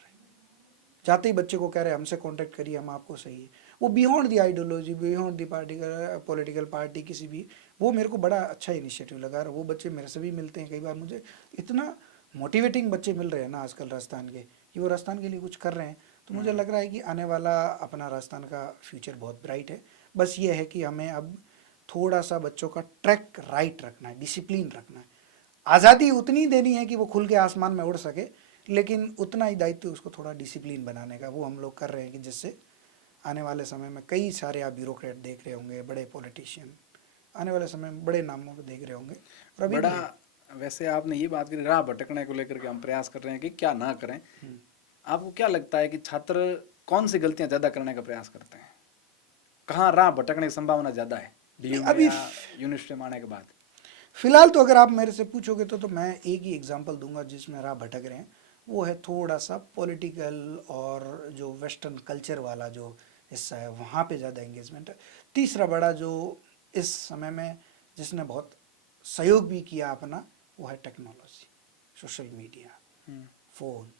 जाते ही बच्चे को कह रहे हैं हमसे कांटेक्ट करिए, हम आपको सही है। वो beyond the ideology, beyond the party, political party किसी भी, वो मेरे को बड़ा अच्छा इनिशिएटिव लगा। और वो बच्चे मेरे से भी मिलते हैं कई बार, मुझे इतना मोटिवेटिंग बच्चे मिल रहे हैं ना आजकल राजस्थान के, कि वो राजस्थान के लिए कुछ कर रहे हैं। तो मुझे लग रहा है कि आने वाला अपना राजस्थान का फ्यूचर बहुत ब्राइट है। बस ये है कि हमें अब थोड़ा सा बच्चों का ट्रैक राइट रखना है, डिसिप्लिन रखना है। आज़ादी उतनी देनी है कि वो खुल के आसमान में उड़ सके, लेकिन उतना ही दायित्व उसको थोड़ा डिसिप्लिन बनाने का, वो हम लोग कर रहे हैं, कि जिससे आने वाले समय में कई सारे आप ब्यूरोक्रेट देख रहे होंगे, बड़े पॉलिटिशियन आने वाले समय में बड़े नामों पे देख रहे होंगे, और अभी भी बड़ा। है। वैसे आपने ये बात करी राह भटकने को लेकर के हम प्रयास कर रहे हैं कि क्या ना करें। आपको क्या लगता है कि छात्र कौन सी गलतियां ज्यादा करने का प्रयास करते हैं, कहाँ राह भटकने की संभावना ज्यादा है नहीं, डीयू में अभी या यूनिवर्सिटी में आने के बाद। फिलहाल तो अगर आप मेरे से पूछोगे तो मैं एक ही एग्जांपल दूंगा जिसमें राह भटक रहे हैं, वो है थोड़ा सा पॉलिटिकल और जो वेस्टर्न कल्चर वाला जो हिस्सा है, वहाँ पे ज़्यादा एंगेजमेंट है। तीसरा बड़ा जो इस समय में जिसने बहुत सहयोग भी किया अपना, वो है technology, social media, phone.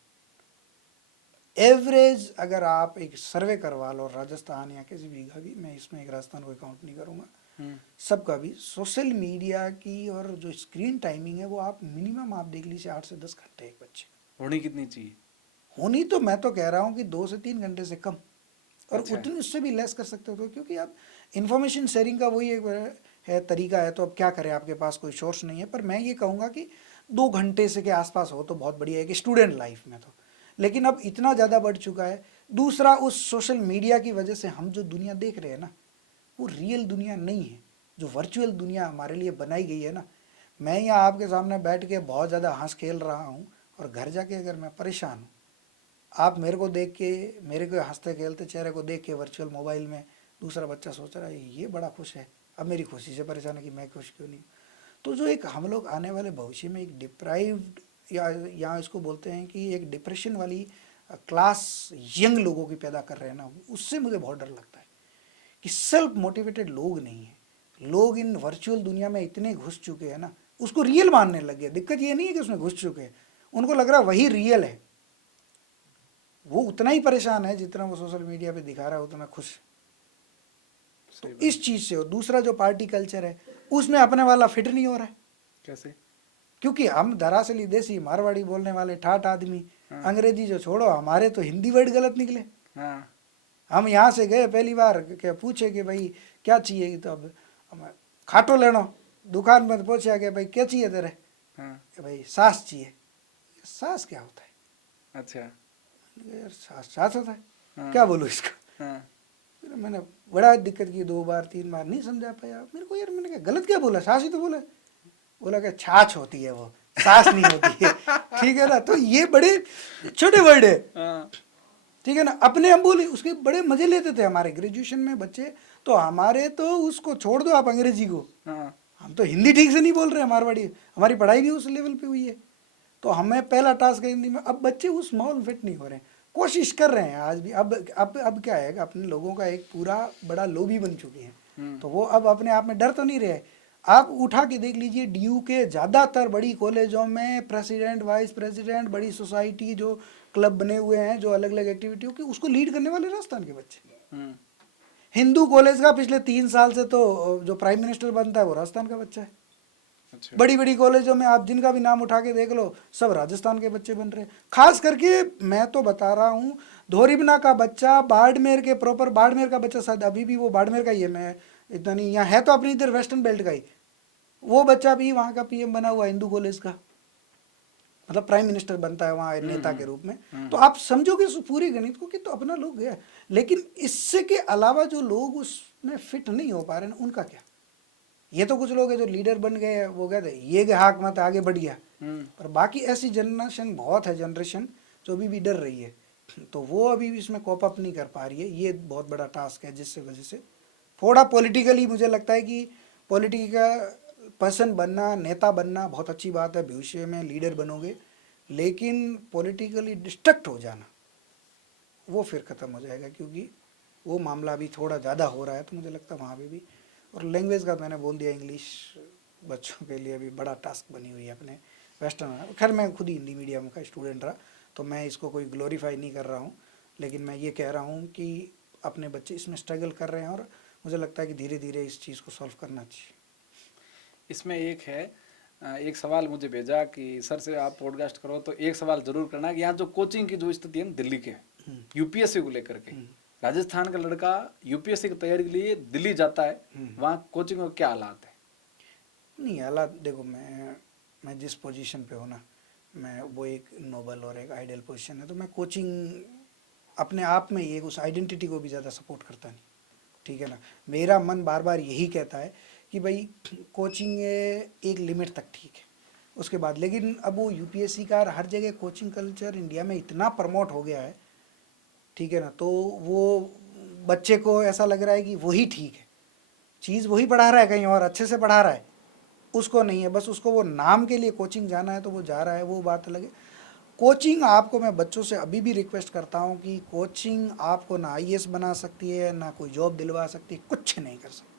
Average अगर आप एक सर्वे करवा लो राजस्थान या किसी भी का भी, मैं इसमें एक राजस्थान को काउंट नहीं करूँगा, सबका भी सोशल मीडिया की और जो स्क्रीन टाइमिंग है, वो आप मिनिमम आप देख लीजिए 8 से 10 घंटे एक बच्चे होनी कितनी चाहिए। होनी, तो मैं तो कह रहा हूँ कि 2 से 3 घंटे से कम, और अच्छा। उतनी उससे भी लेस कर सकते हो तो, क्योंकि आप इंफॉर्मेशन शेयरिंग का वही एक है तरीका है, तो अब क्या करें, आपके पास कोई सोर्स नहीं है। पर मैं ये कहूँगा कि 2 घंटे से के आसपास हो तो बहुत बढ़िया है कि स्टूडेंट लाइफ में तो, लेकिन अब इतना ज़्यादा बढ़ चुका है। दूसरा, उस सोशल मीडिया की वजह से हम जो दुनिया देख रहे हैं ना, वो रियल दुनिया नहीं है, जो वर्चुअल दुनिया हमारे लिए बनाई गई है ना। मैं यहाँ आपके सामने बैठ के बहुत ज़्यादा हंस खेल रहा हूँ, और घर जाके अगर मैं परेशान हूँ, आप मेरे को देख के, मेरे को हंसते खेलते चेहरे को देख के वर्चुअल मोबाइल में दूसरा बच्चा सोच रहा है ये बड़ा खुश है, अब मेरी खुशी से परेशान है कि मैं खुश क्यों नहीं। तो जो एक हम लोग आने वाले भविष्य में एक डिप्राइव्ड, या इसको बोलते हैं कि एक डिप्रेशन वाली क्लास यंग लोगों की पैदा कर रहे हैं ना, उससे मुझे बहुत डर लगता है कि सेल्फ मोटिवेटेड लोग नहीं है। लोग इन वर्चुअल दुनिया में इतने घुस चुके हैं ना, उसको रियल मानने लगे। दिक्कत ये नहीं है कि उसमें घुस चुके हैं, उनको लग रहा है वही रियल है। वो उतना ही परेशान है जितना वो सोशल मीडिया पे दिखा रहा है, उतना खुश। तो इस चीज़ से। और दूसरा जो पार्टी कल्चर है, उसमें अपने वाला फिट नहीं हो रहा है। कैसे। क्योंकि हम दरअसली देसी मारवाड़ी बोलने वाले ठाठ आदमी, अंग्रेजी जो छोड़ो, हमारे तो हिंदी वर्ड गलत निकले। हाँ। हम यहाँ से गए पहली बार, क्या पूछे कि भाई क्या चाहिए, तो अब हम खाटो लेनो, दुकान में पूछा कि भाई क्या चाहिए तेरे, कि भाई सास चाहिए। सास क्या होता है? अच्छा। यार सास सास होता है, क्या बोलूँ इसका। फिर मैंने बड़ा दिक्कत की, 2 बार 3 बार नहीं समझा पाया मेरे को। यार मैंने कहा गलत क्या बोला, सास ही तो बोला। बोला कि छाछ होती है वो, सास नहीं होती है। ठीक है ना, तो ये बड़े छोटे वर्ड है, ठीक है ना। अपने हम बोले, उसके बड़े मजे लेते थे हमारे ग्रेजुएशन में बच्चे, तो हमारे तो उसको छोड़ दो आप अंग्रेजी को, हम तो हिंदी ठीक से नहीं बोल रहे, मारवाड़ी, हमारी पढ़ाई भी उस लेवल पे हुई है। तो हमें पहला टास्क है हिंदी में। अब बच्चे उस माहौल फिट नहीं हो रहे हैं, कोशिश कर रहे हैं आज भी। अब क्या है, अपने लोगों का एक पूरा बड़ा लॉबी बन चुके हैं, तो वो अब अपने आप में डर तो नहीं रहे। आप उठा के देख लीजिए, डीयू के ज़्यादातर बड़ी कॉलेजों में प्रेसिडेंट, वाइस प्रेसिडेंट, बड़ी सोसाइटी जो क्लब बने हुए हैं जो अलग अलग एक्टिविटियों की, उसको लीड करने वाले राजस्थान के बच्चे। हिंदू कॉलेज का पिछले 3 साल से तो जो प्राइम मिनिस्टर बनता है वो राजस्थान का बच्चा है। अच्छा। बड़ी बड़ी कॉलेजों में आप जिनका भी नाम उठा के देख लो, सब राजस्थान के बच्चे बन रहे हैं। खास करके मैं तो बता रहा हूँ, धोरीबना का बच्चा, बाड़मेर के प्रॉपर बाड़मेर का बच्चा, शायद अभी भी वो बाड़मेर का ही है, मैं इतना नहीं, यहाँ है तो अपनी इधर वेस्टर्न बेल्ट का ही, वो बच्चा भी वहाँ का पीएम बना हुआ हिंदू कॉलेज का, मतलब प्राइम मिनिस्टर बनता है वहाँ नेता के रूप में। तो आप समझोगे उस पूरे गणित को कि तो अपना लोग गया। लेकिन इससे के अलावा जो लोग उसमें फिट नहीं हो पा रहे हैं, उनका क्या? ये तो कुछ लोग हैं जो लीडर बन गए, वो कहते ये के हाक मत आगे बढ़ गया, पर बाकी ऐसी जनरेशन बहुत है, जनरेशन जो अभी भी डर रही है, तो वो अभी भी इसमें कॉप अप नहीं कर पा रही है। ये बहुत बड़ा टास्क है, जिससे वजह से थोड़ा पॉलिटिकली मुझे लगता है कि पॉलिटिकल पर्सन बनना, नेता बनना बहुत अच्छी बात है, भविष्य में लीडर बनोगे, लेकिन पॉलिटिकली डिस्ट्रैक्ट हो जाना वो फिर ख़त्म हो जाएगा, क्योंकि वो मामला अभी थोड़ा ज़्यादा हो रहा है। तो मुझे लगता है वहाँ पे भी, और लैंग्वेज का मैंने बोल दिया, इंग्लिश बच्चों के लिए भी बड़ा टास्क बनी हुई है अपने वेस्टर्न। खैर मैं खुद ही हिंदी मीडियम का स्टूडेंट रहा, तो मैं इसको कोई ग्लोरीफाई नहीं कर रहा हूँ, लेकिन मैं ये कह रहा हूँ कि अपने बच्चे इसमें स्ट्रगल कर रहे हैं, और मुझे लगता है कि धीरे धीरे इस चीज़ को सॉल्व करना चाहिए। इसमें एक है, एक सवाल मुझे भेजा कि सर से आप पॉडकास्ट करो तो एक सवाल जरूर करना कि यहाँ जो कोचिंग की जो स्थिति है ना दिल्ली के यूपीएससी को लेकर के, राजस्थान का लड़का यूपीएससी की तैयारी के लिए दिल्ली जाता है, वहाँ कोचिंग में क्या हालात है? नहीं हालात देखो, मैं जिस पोजीशन पे हूँ ना, मैं वो एक नोबल और एक आइडियल पोजीशन है, तो मैं कोचिंग अपने आप में एक उस आइडेंटिटी को भी ज़्यादा सपोर्ट करता नहीं, ठीक है ना। मेरा मन बार बार यही कहता है कि भाई कोचिंग एक लिमिट तक ठीक है, उसके बाद लेकिन अब वो यूपीएससी का हर जगह कोचिंग कल्चर इंडिया में इतना प्रमोट हो गया है, ठीक है ना, तो वो बच्चे को ऐसा लग रहा है कि वही ठीक है, चीज़ वही पढ़ा रहा है, कहीं और अच्छे से पढ़ा रहा है, उसको नहीं है, बस उसको वो नाम के लिए कोचिंग जाना है तो वो जा रहा है, वो बात अलग है। कोचिंग आपको, मैं बच्चों से अभी भी रिक्वेस्ट करता हूँ कि कोचिंग आपको ना आईएएस बना सकती है, ना कोई जॉब दिलवा सकती है, कुछ नहीं कर सकती।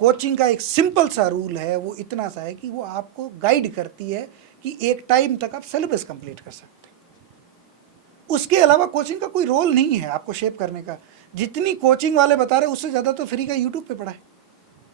कोचिंग का एक सिंपल सा रूल है, वो इतना सा है कि वो आपको गाइड करती है कि एक टाइम तक आप सिलेबस कंप्लीट कर सकते हैं। उसके अलावा कोचिंग का कोई रोल नहीं है आपको शेप करने का। जितनी कोचिंग वाले बता रहे हैं उससे ज़्यादा तो फ्री का यूट्यूब पे पढ़ा है,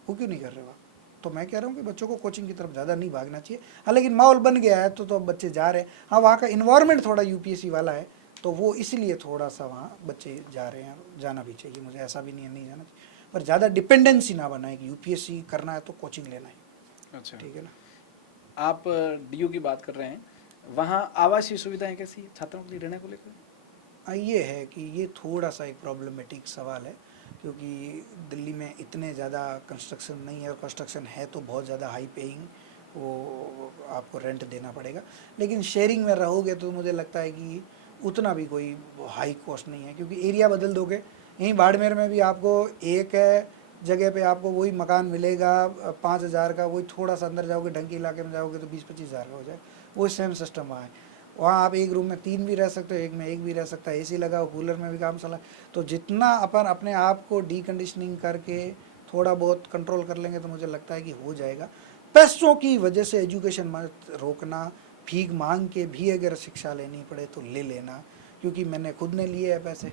वो क्यों नहीं कर रहे हो आप? तो मैं कह रहा हूँ कि बच्चों को कोचिंग की तरफ ज़्यादा नहीं भागना चाहिए। हाँ लेकिन माहौल बन गया है तो अब बच्चे जा रहे हैं। हाँ वहाँ का इन्वायरमेंट थोड़ा यूपीएससी वाला है, तो वो इसलिए थोड़ा सा वहाँ बच्चे जा रहे हैं, जाना भी चाहिए, मुझे ऐसा भी नहीं है नहीं जाना चाहिए, पर ज़्यादा डिपेंडेंसी ना बनाए कि यूपीएससी करना है तो कोचिंग लेना है। अच्छा, ठीक है ना। आप डीयू की बात कर रहे हैं, वहाँ आवासीय सुविधाएं कैसी है छात्रों के लिए रहने को लेकर? ये है कि ये थोड़ा सा एक प्रॉब्लमेटिक सवाल है, क्योंकि दिल्ली में इतने ज़्यादा कंस्ट्रक्शन नहीं है, और कंस्ट्रक्शन है तो बहुत ज़्यादा हाई पेइंग, वो आपको रेंट देना पड़ेगा। लेकिन शेयरिंग में रहोगे तो मुझे लगता है कि उतना भी कोई हाई कॉस्ट नहीं है, क्योंकि एरिया बदल दोगे। यहीं बाड़मेर में भी आपको एक जगह पे आपको वही मकान मिलेगा 5,000 का, वही थोड़ा सा अंदर जाओगे ढंग के इलाके में जाओगे तो 20-25 हज़ार का हो जाए। वो सेम सिस्टम वहाँ है। वहाँ आप एक रूम में 3 भी रह सकते हो, एक में एक भी रह सकता है, एसी लगाओ, कूलर में भी काम चला। तो जितना अपन अपने आप को डीकंडीशनिंग करके थोड़ा बहुत कंट्रोल कर लेंगे तो मुझे लगता है कि हो जाएगा। पैसों की वजह से एजुकेशन मत रोकना, भीख मांग के भी अगर शिक्षा लेनी पड़े तो ले लेना, क्योंकि मैंने खुद ने लिए हैं पैसे।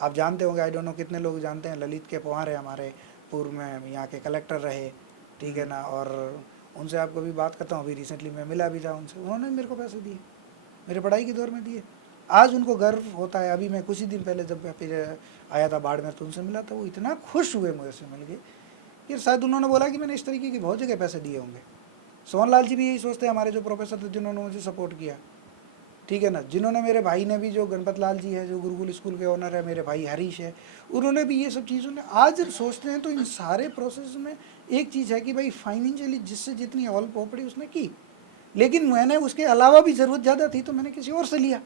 आप जानते होंगे, आई डोंट नो कितने लोग जानते हैं, ललित के पवार है हमारे पूर्व में यहाँ के कलेक्टर रहे, ठीक है ना, और उनसे आपको भी बात करता हूँ, अभी रिसेंटली मैं मिला भी था उनसे, उन्होंने मेरे को पैसे दिए, मेरे पढ़ाई के दौर में दिए। आज उनको गर्व होता है। अभी मैं कुछ ही दिन पहले जब फिर आया था बाड़मेर तो उनसे मिला था, वो इतना खुश हुए मुझे से मिल के कि शायद उन्होंने बोला कि मैंने इस तरीके की बहुत जगह पैसे दिए होंगे। सोहनलाल जी भी यही सोचते हैं, हमारे जो प्रोफेसर थे जिन्होंने मुझे सपोर्ट किया, ठीक है ना, जिन्होंने, मेरे भाई ने भी, जो गणपत लाल जी है जो गुरुकुल स्कूल के ओनर है, मेरे भाई हरीश है, उन्होंने भी ये सब चीज़ों ने, आज जब सोचते हैं तो इन सारे प्रोसेस में एक चीज़ है कि भाई फाइनेंशियली जिससे जितनी हेल्प हो पड़ी उसने की, लेकिन मैंने उसके अलावा भी ज़रूरत ज़्यादा थी तो मैंने किसी और से लिया।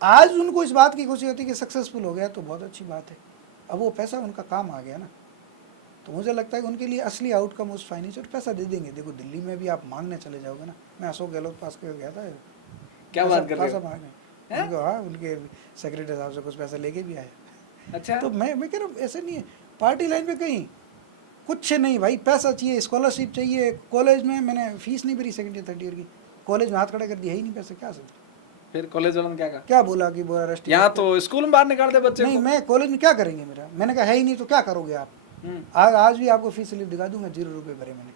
आज उनको इस बात की खुशी होती है कि सक्सेसफुल हो गया तो बहुत अच्छी बात है, अब वो पैसा उनका काम आ गया ना। तो मुझे लगता है कि उनके लिए असली आउटकम उस फाइनेंशियल पैसा दे देंगे। देखो दिल्ली में भी आप मांगने चले जाओगे ना, मैं अशोक गहलोत पास कर गया था, क्या बात कर रहे हो? मांगने उनको, हाँ उनके सेक्रेटरी साहब से कुछ पैसा लेके भी आया। अच्छा, तो मैं कह रहा हूँ ऐसे नहीं है, पार्टी लाइन पे कहीं कुछ नहीं भाई, पैसा चाहिए, स्कॉलरशिप चाहिए। कॉलेज में मैंने फीस नहीं भरी सेकंड ईयर थर्ड ईयर की, कॉलेज में हाथ खड़ा कर दिया, ही नहीं पैसे, क्या सोच, फिर कॉलेज वालों ने क्या कहा? क्या बोला कि बोला रेस्ट यहाँ तो स्कूल में बाहर निकाल दे बच्चे नहीं, को। मैं कॉलेज में क्या करेंगे मेरा, मैंने कहा है ही नहीं तो क्या करोगे आप। आज भी आपको फीस स्लिप दिखा दूंगा, 0 रुपये भरे मैंने।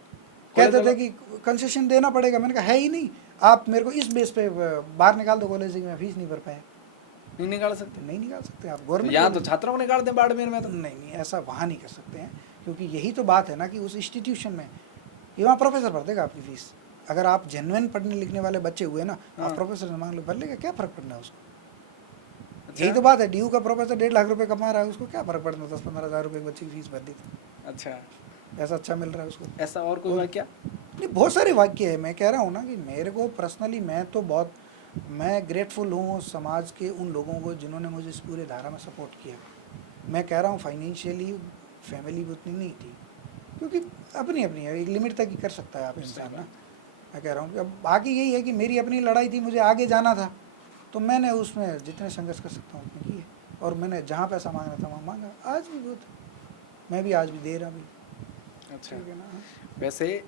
कहते थे कि कंसेशन देना पड़ेगा, मैंने कहा है ही नहीं, आप मेरे को इस बेस पे बाहर निकाल दो कॉलेज से, मैं फीस नहीं भर पाया। नहीं निकाल सकते? नहीं निकाल सकते आप, तो गवर्नमेंट यहाँ तो छात्रों को निकाल दें बाड़मेर में तो। नहीं, ऐसा वहाँ नहीं कर सकते हैं, क्योंकि यही तो बात है ना कि उस इंस्टीट्यूशन में ये वहाँ प्रोफेसर भर देगा आपकी फीस। अगर आप जेन्युइन पढ़ने लिखने वाले बच्चे हुए ना, आप प्रोफेसर से मांग लो, भर लेगा, क्या फर्क पड़ना है उसको। यही तो बात है, डी का प्रोफेसर 1.5 लाख रुपए कमा रहा है, उसको क्या फर्क पड़ना, 10-15 हज़ार रुपये बच्चे की फीस भर दी तो। अच्छा, ऐसा अच्छा मिल रहा है उसको। ऐसा और कोई वाक्य? नहीं, बहुत सारे वाक्य है। मैं कह रहा हूँ ना कि मेरे को पर्सनली मैं ग्रेटफुल हूँ समाज के उन लोगों को जिन्होंने मुझे इस पूरे धारा में सपोर्ट किया। मैं कह रहा हूँ फाइनेंशियली फैमिली भी उतनी नहीं थी, क्योंकि अपनी अपनी है, एक लिमिट तक ही कर सकता है आप इंसान ना। मैं कह रहा हूँ कि अब बाकी यही है कि मेरी अपनी लड़ाई थी, मुझे आगे जाना था, तो मैंने उसमें जितने संघर्ष कर सकता हूँ उतने किए, और मैंने जहाँ पैसा मांगना था वहाँ मांगा। आज भी बहुत, मैं भी आज भी दे रहा भी। अच्छा, ठीक है ना। वैसे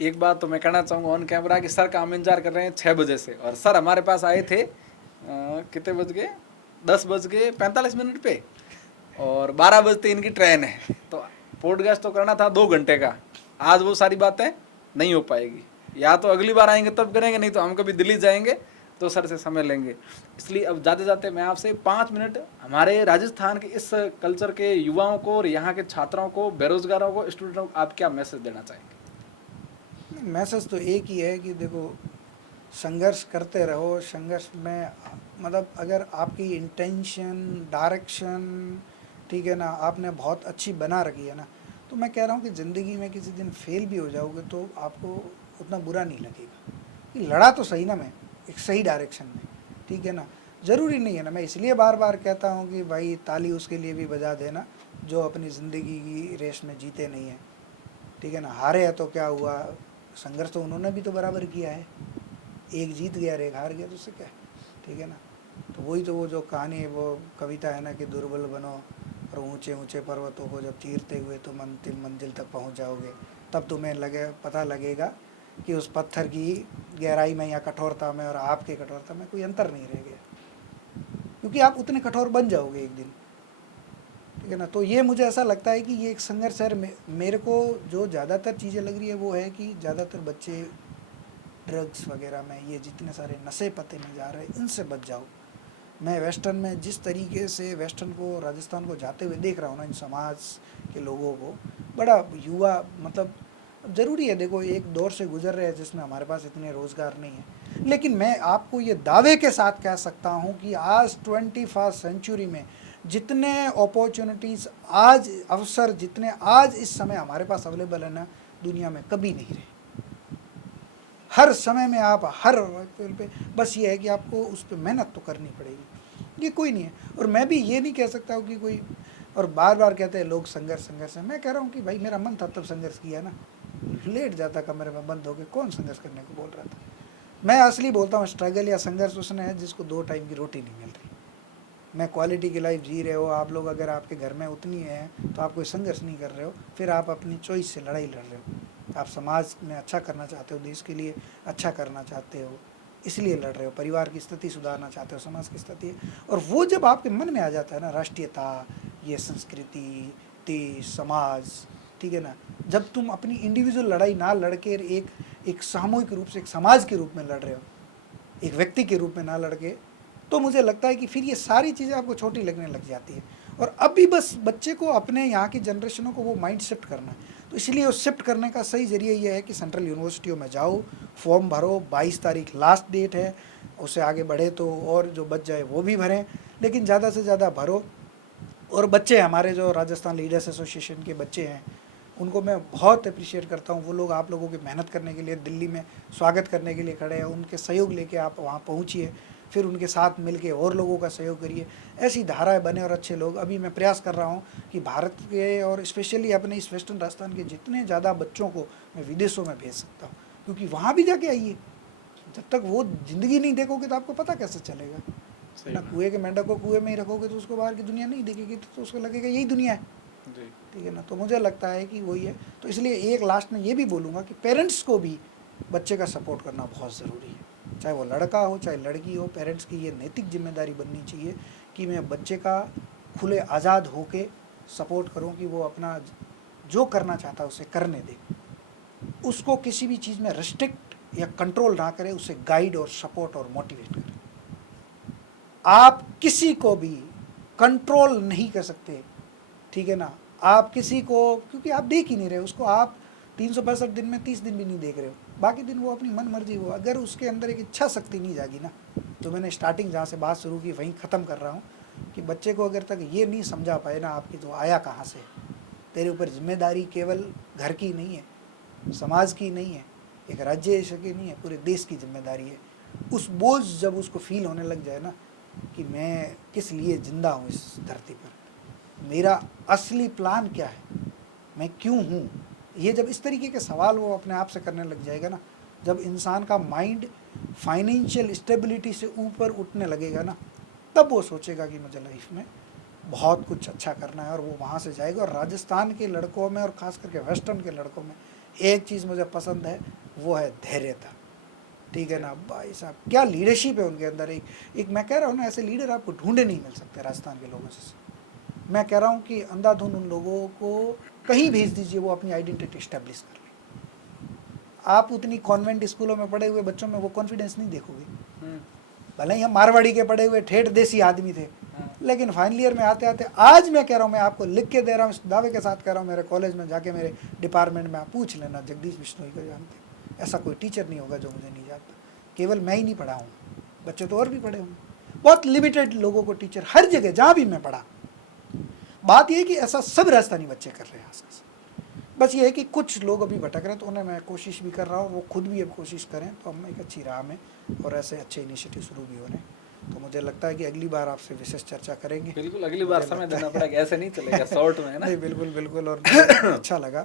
एक बात तो मैं कहना चाहूँगा ऑन कैमरा कि सर का हम इंतजार कर रहे हैं 6 बजे से, और सर हमारे पास आए थे कितने बज गए, 10:45 पे, और 12 बजते इनकी ट्रेन है, तो पॉडकास्ट तो करना था 2 घंटे का। आज वो सारी बातें नहीं हो पाएगी, या तो अगली बार आएंगे तब करेंगे, नहीं तो हम कभी दिल्ली जाएंगे तो सर से समय लेंगे। इसलिए अब जाते जाते मैं आपसे 5 मिनट हमारे राजस्थान के इस कल्चर के युवाओं को और यहाँ के छात्रों को, बेरोजगारों को, स्टूडेंटों को आप क्या मैसेज देना चाहेंगे? मैसेज तो एक ही है कि देखो, संघर्ष करते रहो। संघर्ष में मतलब अगर आपकी इंटेंशन, डायरेक्शन, ठीक है ना, आपने बहुत अच्छी बना रखी है ना, तो मैं कह रहा हूँ कि ज़िंदगी में किसी दिन फेल भी हो जाओगे तो आपको उतना बुरा नहीं लगेगा कि लड़ा तो सही ना मैं, एक सही डायरेक्शन में, ठीक है ना। ज़रूरी नहीं है ना, मैं इसलिए बार बार कहता हूँ कि भाई ताली उसके लिए भी बजा देना जो अपनी ज़िंदगी की रेस में जीते नहीं है, ठीक है ना। हारे है तो क्या हुआ, संघर्ष तो उन्होंने भी तो बराबर किया है, एक जीत गया और एक हार गया, तो उससे क्या है, ठीक है ना। तो वही तो वो जो कहानी है, वो कविता है ना कि दुर्बल बनो और ऊंचे ऊंचे पर्वतों को जब चीरते हुए तुम अंतिम मंजिल तक पहुंच जाओगे, तब तुम्हें पता लगेगा कि उस पत्थर की गहराई में या कठोरता में और आपके कठोरता में कोई अंतर नहीं रह गया, क्योंकि आप उतने कठोर बन जाओगे एक दिन, ठीक है ना। तो ये मुझे ऐसा लगता है कि ये एक संघर्ष है। मेरे को जो ज़्यादातर चीज़ें लग रही है वो है कि ज़्यादातर बच्चे ड्रग्स वगैरह में, ये जितने सारे नशे पते में जा रहे हैं, इनसे बच जाओ। मैं वेस्टर्न में जिस तरीके से वेस्टर्न को, राजस्थान को जाते हुए देख रहा हूँ ना, इन समाज के लोगों को, बड़ा युवा, मतलब ज़रूरी है, देखो एक दौर से गुजर रहे हैं जिसमें हमारे पास इतने रोज़गार नहीं है, लेकिन मैं आपको ये दावे के साथ कह सकता हूँ कि आज 21st सेंचुरी में जितने अपॉर्चुनिटीज़, आज अवसर जितने आज इस समय हमारे पास अवेलेबल है ना, दुनिया में कभी नहीं रहे। हर समय में आप हर पे, बस ये है कि आपको उस पर मेहनत तो करनी पड़ेगी, ये कोई नहीं है। और मैं भी ये नहीं कह सकता हूँ कि कोई, और बार बार कहते हैं लोग संघर्ष है, मैं कह रहा हूँ कि भाई मेरा मन था तब संघर्ष किया ना, लेट जाता कमरे में बंद होकर, कौन संघर्ष करने को बोल रहा था। मैं असली बोलता हूँ, स्ट्रगल या संघर्ष उसने है जिसको 2 टाइम की रोटी नहीं मिल रही। मैं क्वालिटी की लाइफ जी रहे हो आप लोग, अगर आपके घर में उतनी है तो आप कोई संघर्ष नहीं कर रहे हो, फिर आप अपनी चॉइस से लड़ाई लड़ रहे हो। आप समाज में अच्छा करना चाहते हो, देश के लिए अच्छा करना चाहते हो, इसलिए लड़ रहे हो, परिवार की स्थिति सुधारना चाहते हो, समाज की स्थिति। और वो जब आपके मन में आ जाता है ना, राष्ट्रीयता, ये संस्कृति, देश, समाज, ठीक है ना, जब तुम अपनी इंडिविजुअल लड़ाई ना लड़के एक सामूहिक रूप से, एक समाज के रूप में लड़ रहे हो, एक व्यक्ति के रूप में ना लड़के, तो मुझे लगता है कि फिर ये सारी चीज़ें आपको छोटी लगने लग जाती है। और अब भी बस बच्चे को, अपने यहाँ की जनरेशनों को वो माइंड शिफ्ट करना है। तो इसलिए उस शिफ्ट करने का सही जरिया ये है कि सेंट्रल यूनिवर्सिटियों में जाओ, फॉर्म भरो, 22 तारीख लास्ट डेट है, उससे आगे बढ़े तो और जो बच जाए वो भी भरें, लेकिन ज़्यादा से ज़्यादा भरो। और बच्चे, हमारे जो राजस्थान लीडर्स एसोसिएशन के बच्चे हैं, उनको मैं बहुत अप्रिशिएट करता हूँ। वो लोग आप लोगों की मेहनत करने के लिए दिल्ली में स्वागत करने के लिए खड़े हैं, उनके सहयोग लेके आप वहाँ पहुँचिए, फिर उनके साथ मिलके और लोगों का सहयोग करिए, ऐसी धाराएं बने और अच्छे लोग। अभी मैं प्रयास कर रहा हूँ कि भारत के और स्पेशली अपने इस वेस्टर्न राजस्थान के जितने ज़्यादा बच्चों को मैं विदेशों में भेज सकता हूँ, क्योंकि वहाँ भी जाके आइए, जब तक वो ज़िंदगी नहीं देखोगे तो आपको पता कैसे चलेगा ना। कुएं के मेंढक को कुएं में ही रखोगे तो उसको बाहर की दुनिया नहीं दिखेगी, तो उसको लगेगा यही दुनिया है, ठीक है ना। तो मुझे लगता है कि वही है। तो इसलिए एक लास्ट में ये भी बोलूँगा कि पेरेंट्स को भी बच्चे का सपोर्ट करना बहुत ज़रूरी है, चाहे वो लड़का हो चाहे लड़की हो। पेरेंट्स की ये नैतिक जिम्मेदारी बननी चाहिए कि मैं बच्चे का खुले आज़ाद होके सपोर्ट करूं कि वो अपना जो करना चाहता है उसे करने दे, उसको किसी भी चीज़ में रिस्ट्रिक्ट या कंट्रोल ना करे, उसे गाइड और सपोर्ट और मोटिवेट करे। आप किसी को भी कंट्रोल नहीं कर सकते, ठीक है ना। आप किसी को, क्योंकि आप देख ही नहीं रहे उसको, आप 365 दिन में 30 दिन भी नहीं देख रहे हो, बाकी दिन वो अपनी मन मर्जी हो। अगर उसके अंदर एक इच्छा शक्ति नहीं जागी ना, तो मैंने स्टार्टिंग जहाँ से बात शुरू की वहीं ख़त्म कर रहा हूँ कि बच्चे को अगर तक ये नहीं समझा पाए ना आपकी, तो आया कहाँ से। तेरे ऊपर जिम्मेदारी केवल घर की नहीं है, समाज की नहीं है, एक राज्य की नहीं है, पूरे देश की जिम्मेदारी है। उस बोझ जब उसको फील होने लग जाए ना कि मैं किस लिए ज़िंदा हूँ इस धरती पर, मेरा असली प्लान क्या है, मैं क्यों हूँ, ये जब इस तरीके के सवाल वो अपने आप से करने लग जाएगा ना, जब इंसान का माइंड फाइनेंशियल स्टेबिलिटी से ऊपर उठने लगेगा ना, तब वो सोचेगा कि मुझे लाइफ में बहुत कुछ अच्छा करना है, और वो वहाँ से जाएगा। और राजस्थान के लड़कों में और ख़ास करके वेस्टर्न के लड़कों में एक चीज़ मुझे पसंद है, वो है धैर्यता, ठीक है ना। भाई साहब क्या लीडरशिप है उनके अंदर। एक मैं कह रहा हूँ ना, ऐसे लीडर आपको ढूंढे नहीं मिल सकते राजस्थान के लोगों से। मैं कह रहा हूँ कि अंधाधुंध उन लोगों को कहीं भेज दीजिए, वो अपनी आइडेंटिटी इस्टेब्लिश कर लें। आप उतनी कॉन्वेंट स्कूलों में पढ़े हुए बच्चों में वो कॉन्फिडेंस नहीं देखोगे। भले ही हम मारवाड़ी के पढ़े हुए ठेठ देसी आदमी थे, लेकिन फाइनल ईयर में आते आते, आज मैं कह रहा हूँ, मैं आपको लिख के दे रहा हूँ, इस दावे के साथ कह रहा हूँ, मेरे कॉलेज में जाके मेरे डिपार्टमेंट में आप पूछ लेना, जगदीश बिश्नोई को जानते, ऐसा कोई टीचर नहीं होगा जो मुझे नहीं जानता। केवल मैं ही नहीं पढ़ा हूँ, बच्चे तो और भी पढ़े होंगे, बहुत लिमिटेड लोगों को टीचर हर जगह जहाँ भी मैं पढ़ा। बात यह है कि ऐसा सब राजस्थानी बच्चे कर रहे हैं आस-पास। बस ये है कि कुछ लोग अभी भटक रहे हैं, तो उन्हें मैं कोशिश भी कर रहा हूँ, वो खुद भी अब कोशिश करें, तो हम एक अच्छी राह में और ऐसे अच्छे इनिशिएटिव शुरू भी हो रहे हैं। तो मुझे लगता है कि अगली बार आपसे विशेष चर्चा करेंगे। बिल्कुल, अगली बार समय देना पड़ेगा, ऐसे नहीं चलेगा शॉर्ट में, है ना। नहीं, बिल्कुल बिल्कुल। और मुझे अच्छा लगा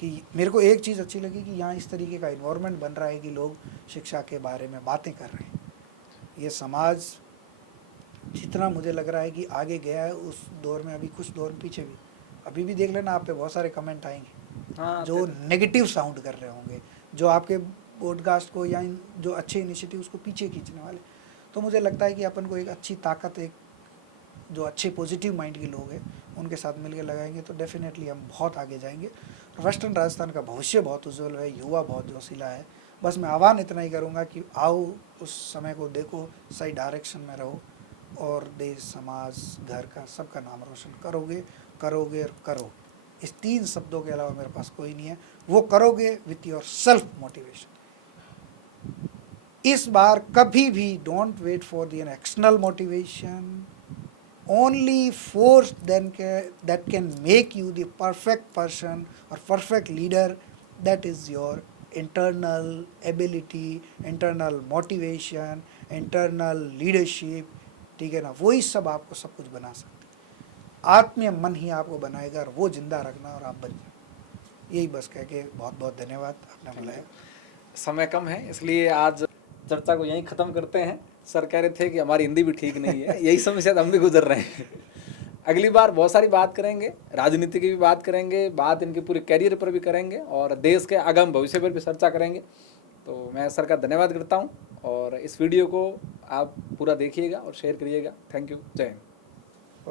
कि मेरे को एक चीज़ अच्छी लगी कि यहाँ इस तरीके का इन्वायरमेंट बन रहा है कि लोग शिक्षा के बारे में बातें कर रहे हैं। ये समाज जितना मुझे लग रहा है कि आगे गया है, उस दौर में अभी कुछ दौर पीछे भी, अभी भी देख लेना, आप पे बहुत सारे कमेंट आएंगे जो नेगेटिव साउंड कर रहे होंगे, जो आपके पॉडकास्ट को या जो अच्छे इनिशिएटिव उसको पीछे खींचने वाले। तो मुझे लगता है कि अपन को एक अच्छी ताकत, एक जो अच्छे पॉजिटिव माइंड के लोग हैं उनके साथ मिलकर लगाएंगे तो डेफिनेटली हम बहुत आगे जाएंगे। वेस्टर्न राजस्थान का भविष्य बहुत उज्जवल है, युवा बहुत जोशीला है। बस मैं आह्वान इतना ही करूँगा कि आओ, उस समय को देखो, सही डायरेक्शन में रहो, और देश, समाज, घर का सबका नाम रोशन करोगे, करोगे और करो। इस 3 शब्दों के अलावा मेरे पास कोई नहीं है। वो करोगे विथ योर सेल्फ मोटिवेशन। इस बार कभी भी don't wait for the external motivation, only force that can make you the perfect person or perfect leader, that is your internal ability, internal motivation, internal leadership, ठीक है ना। वही सब आपको सब कुछ बना सकते हैं। आत्मीय मन ही आपको बनाएगा, और वो जिंदा रखना और आप बन जाए। यही बस कह के बहुत बहुत धन्यवाद, आपने बुलाया। समय कम है, इसलिए आज चर्चा को यहीं ख़त्म करते हैं। सर कह रहे थे कि हमारी हिंदी भी ठीक नहीं है, यही समस्या हम भी गुजर रहे हैं। अगली बार बहुत सारी बात करेंगे, राजनीति की भी बात करेंगे, बात इनके पूरे कैरियर पर भी करेंगे, और देश के आगामी भविष्य पर भी चर्चा करेंगे। तो मैं सर का धन्यवाद करता हूँ, और इस वीडियो को आप पूरा देखिएगा और शेयर करिएगा। थैंक यू, जय हिंद।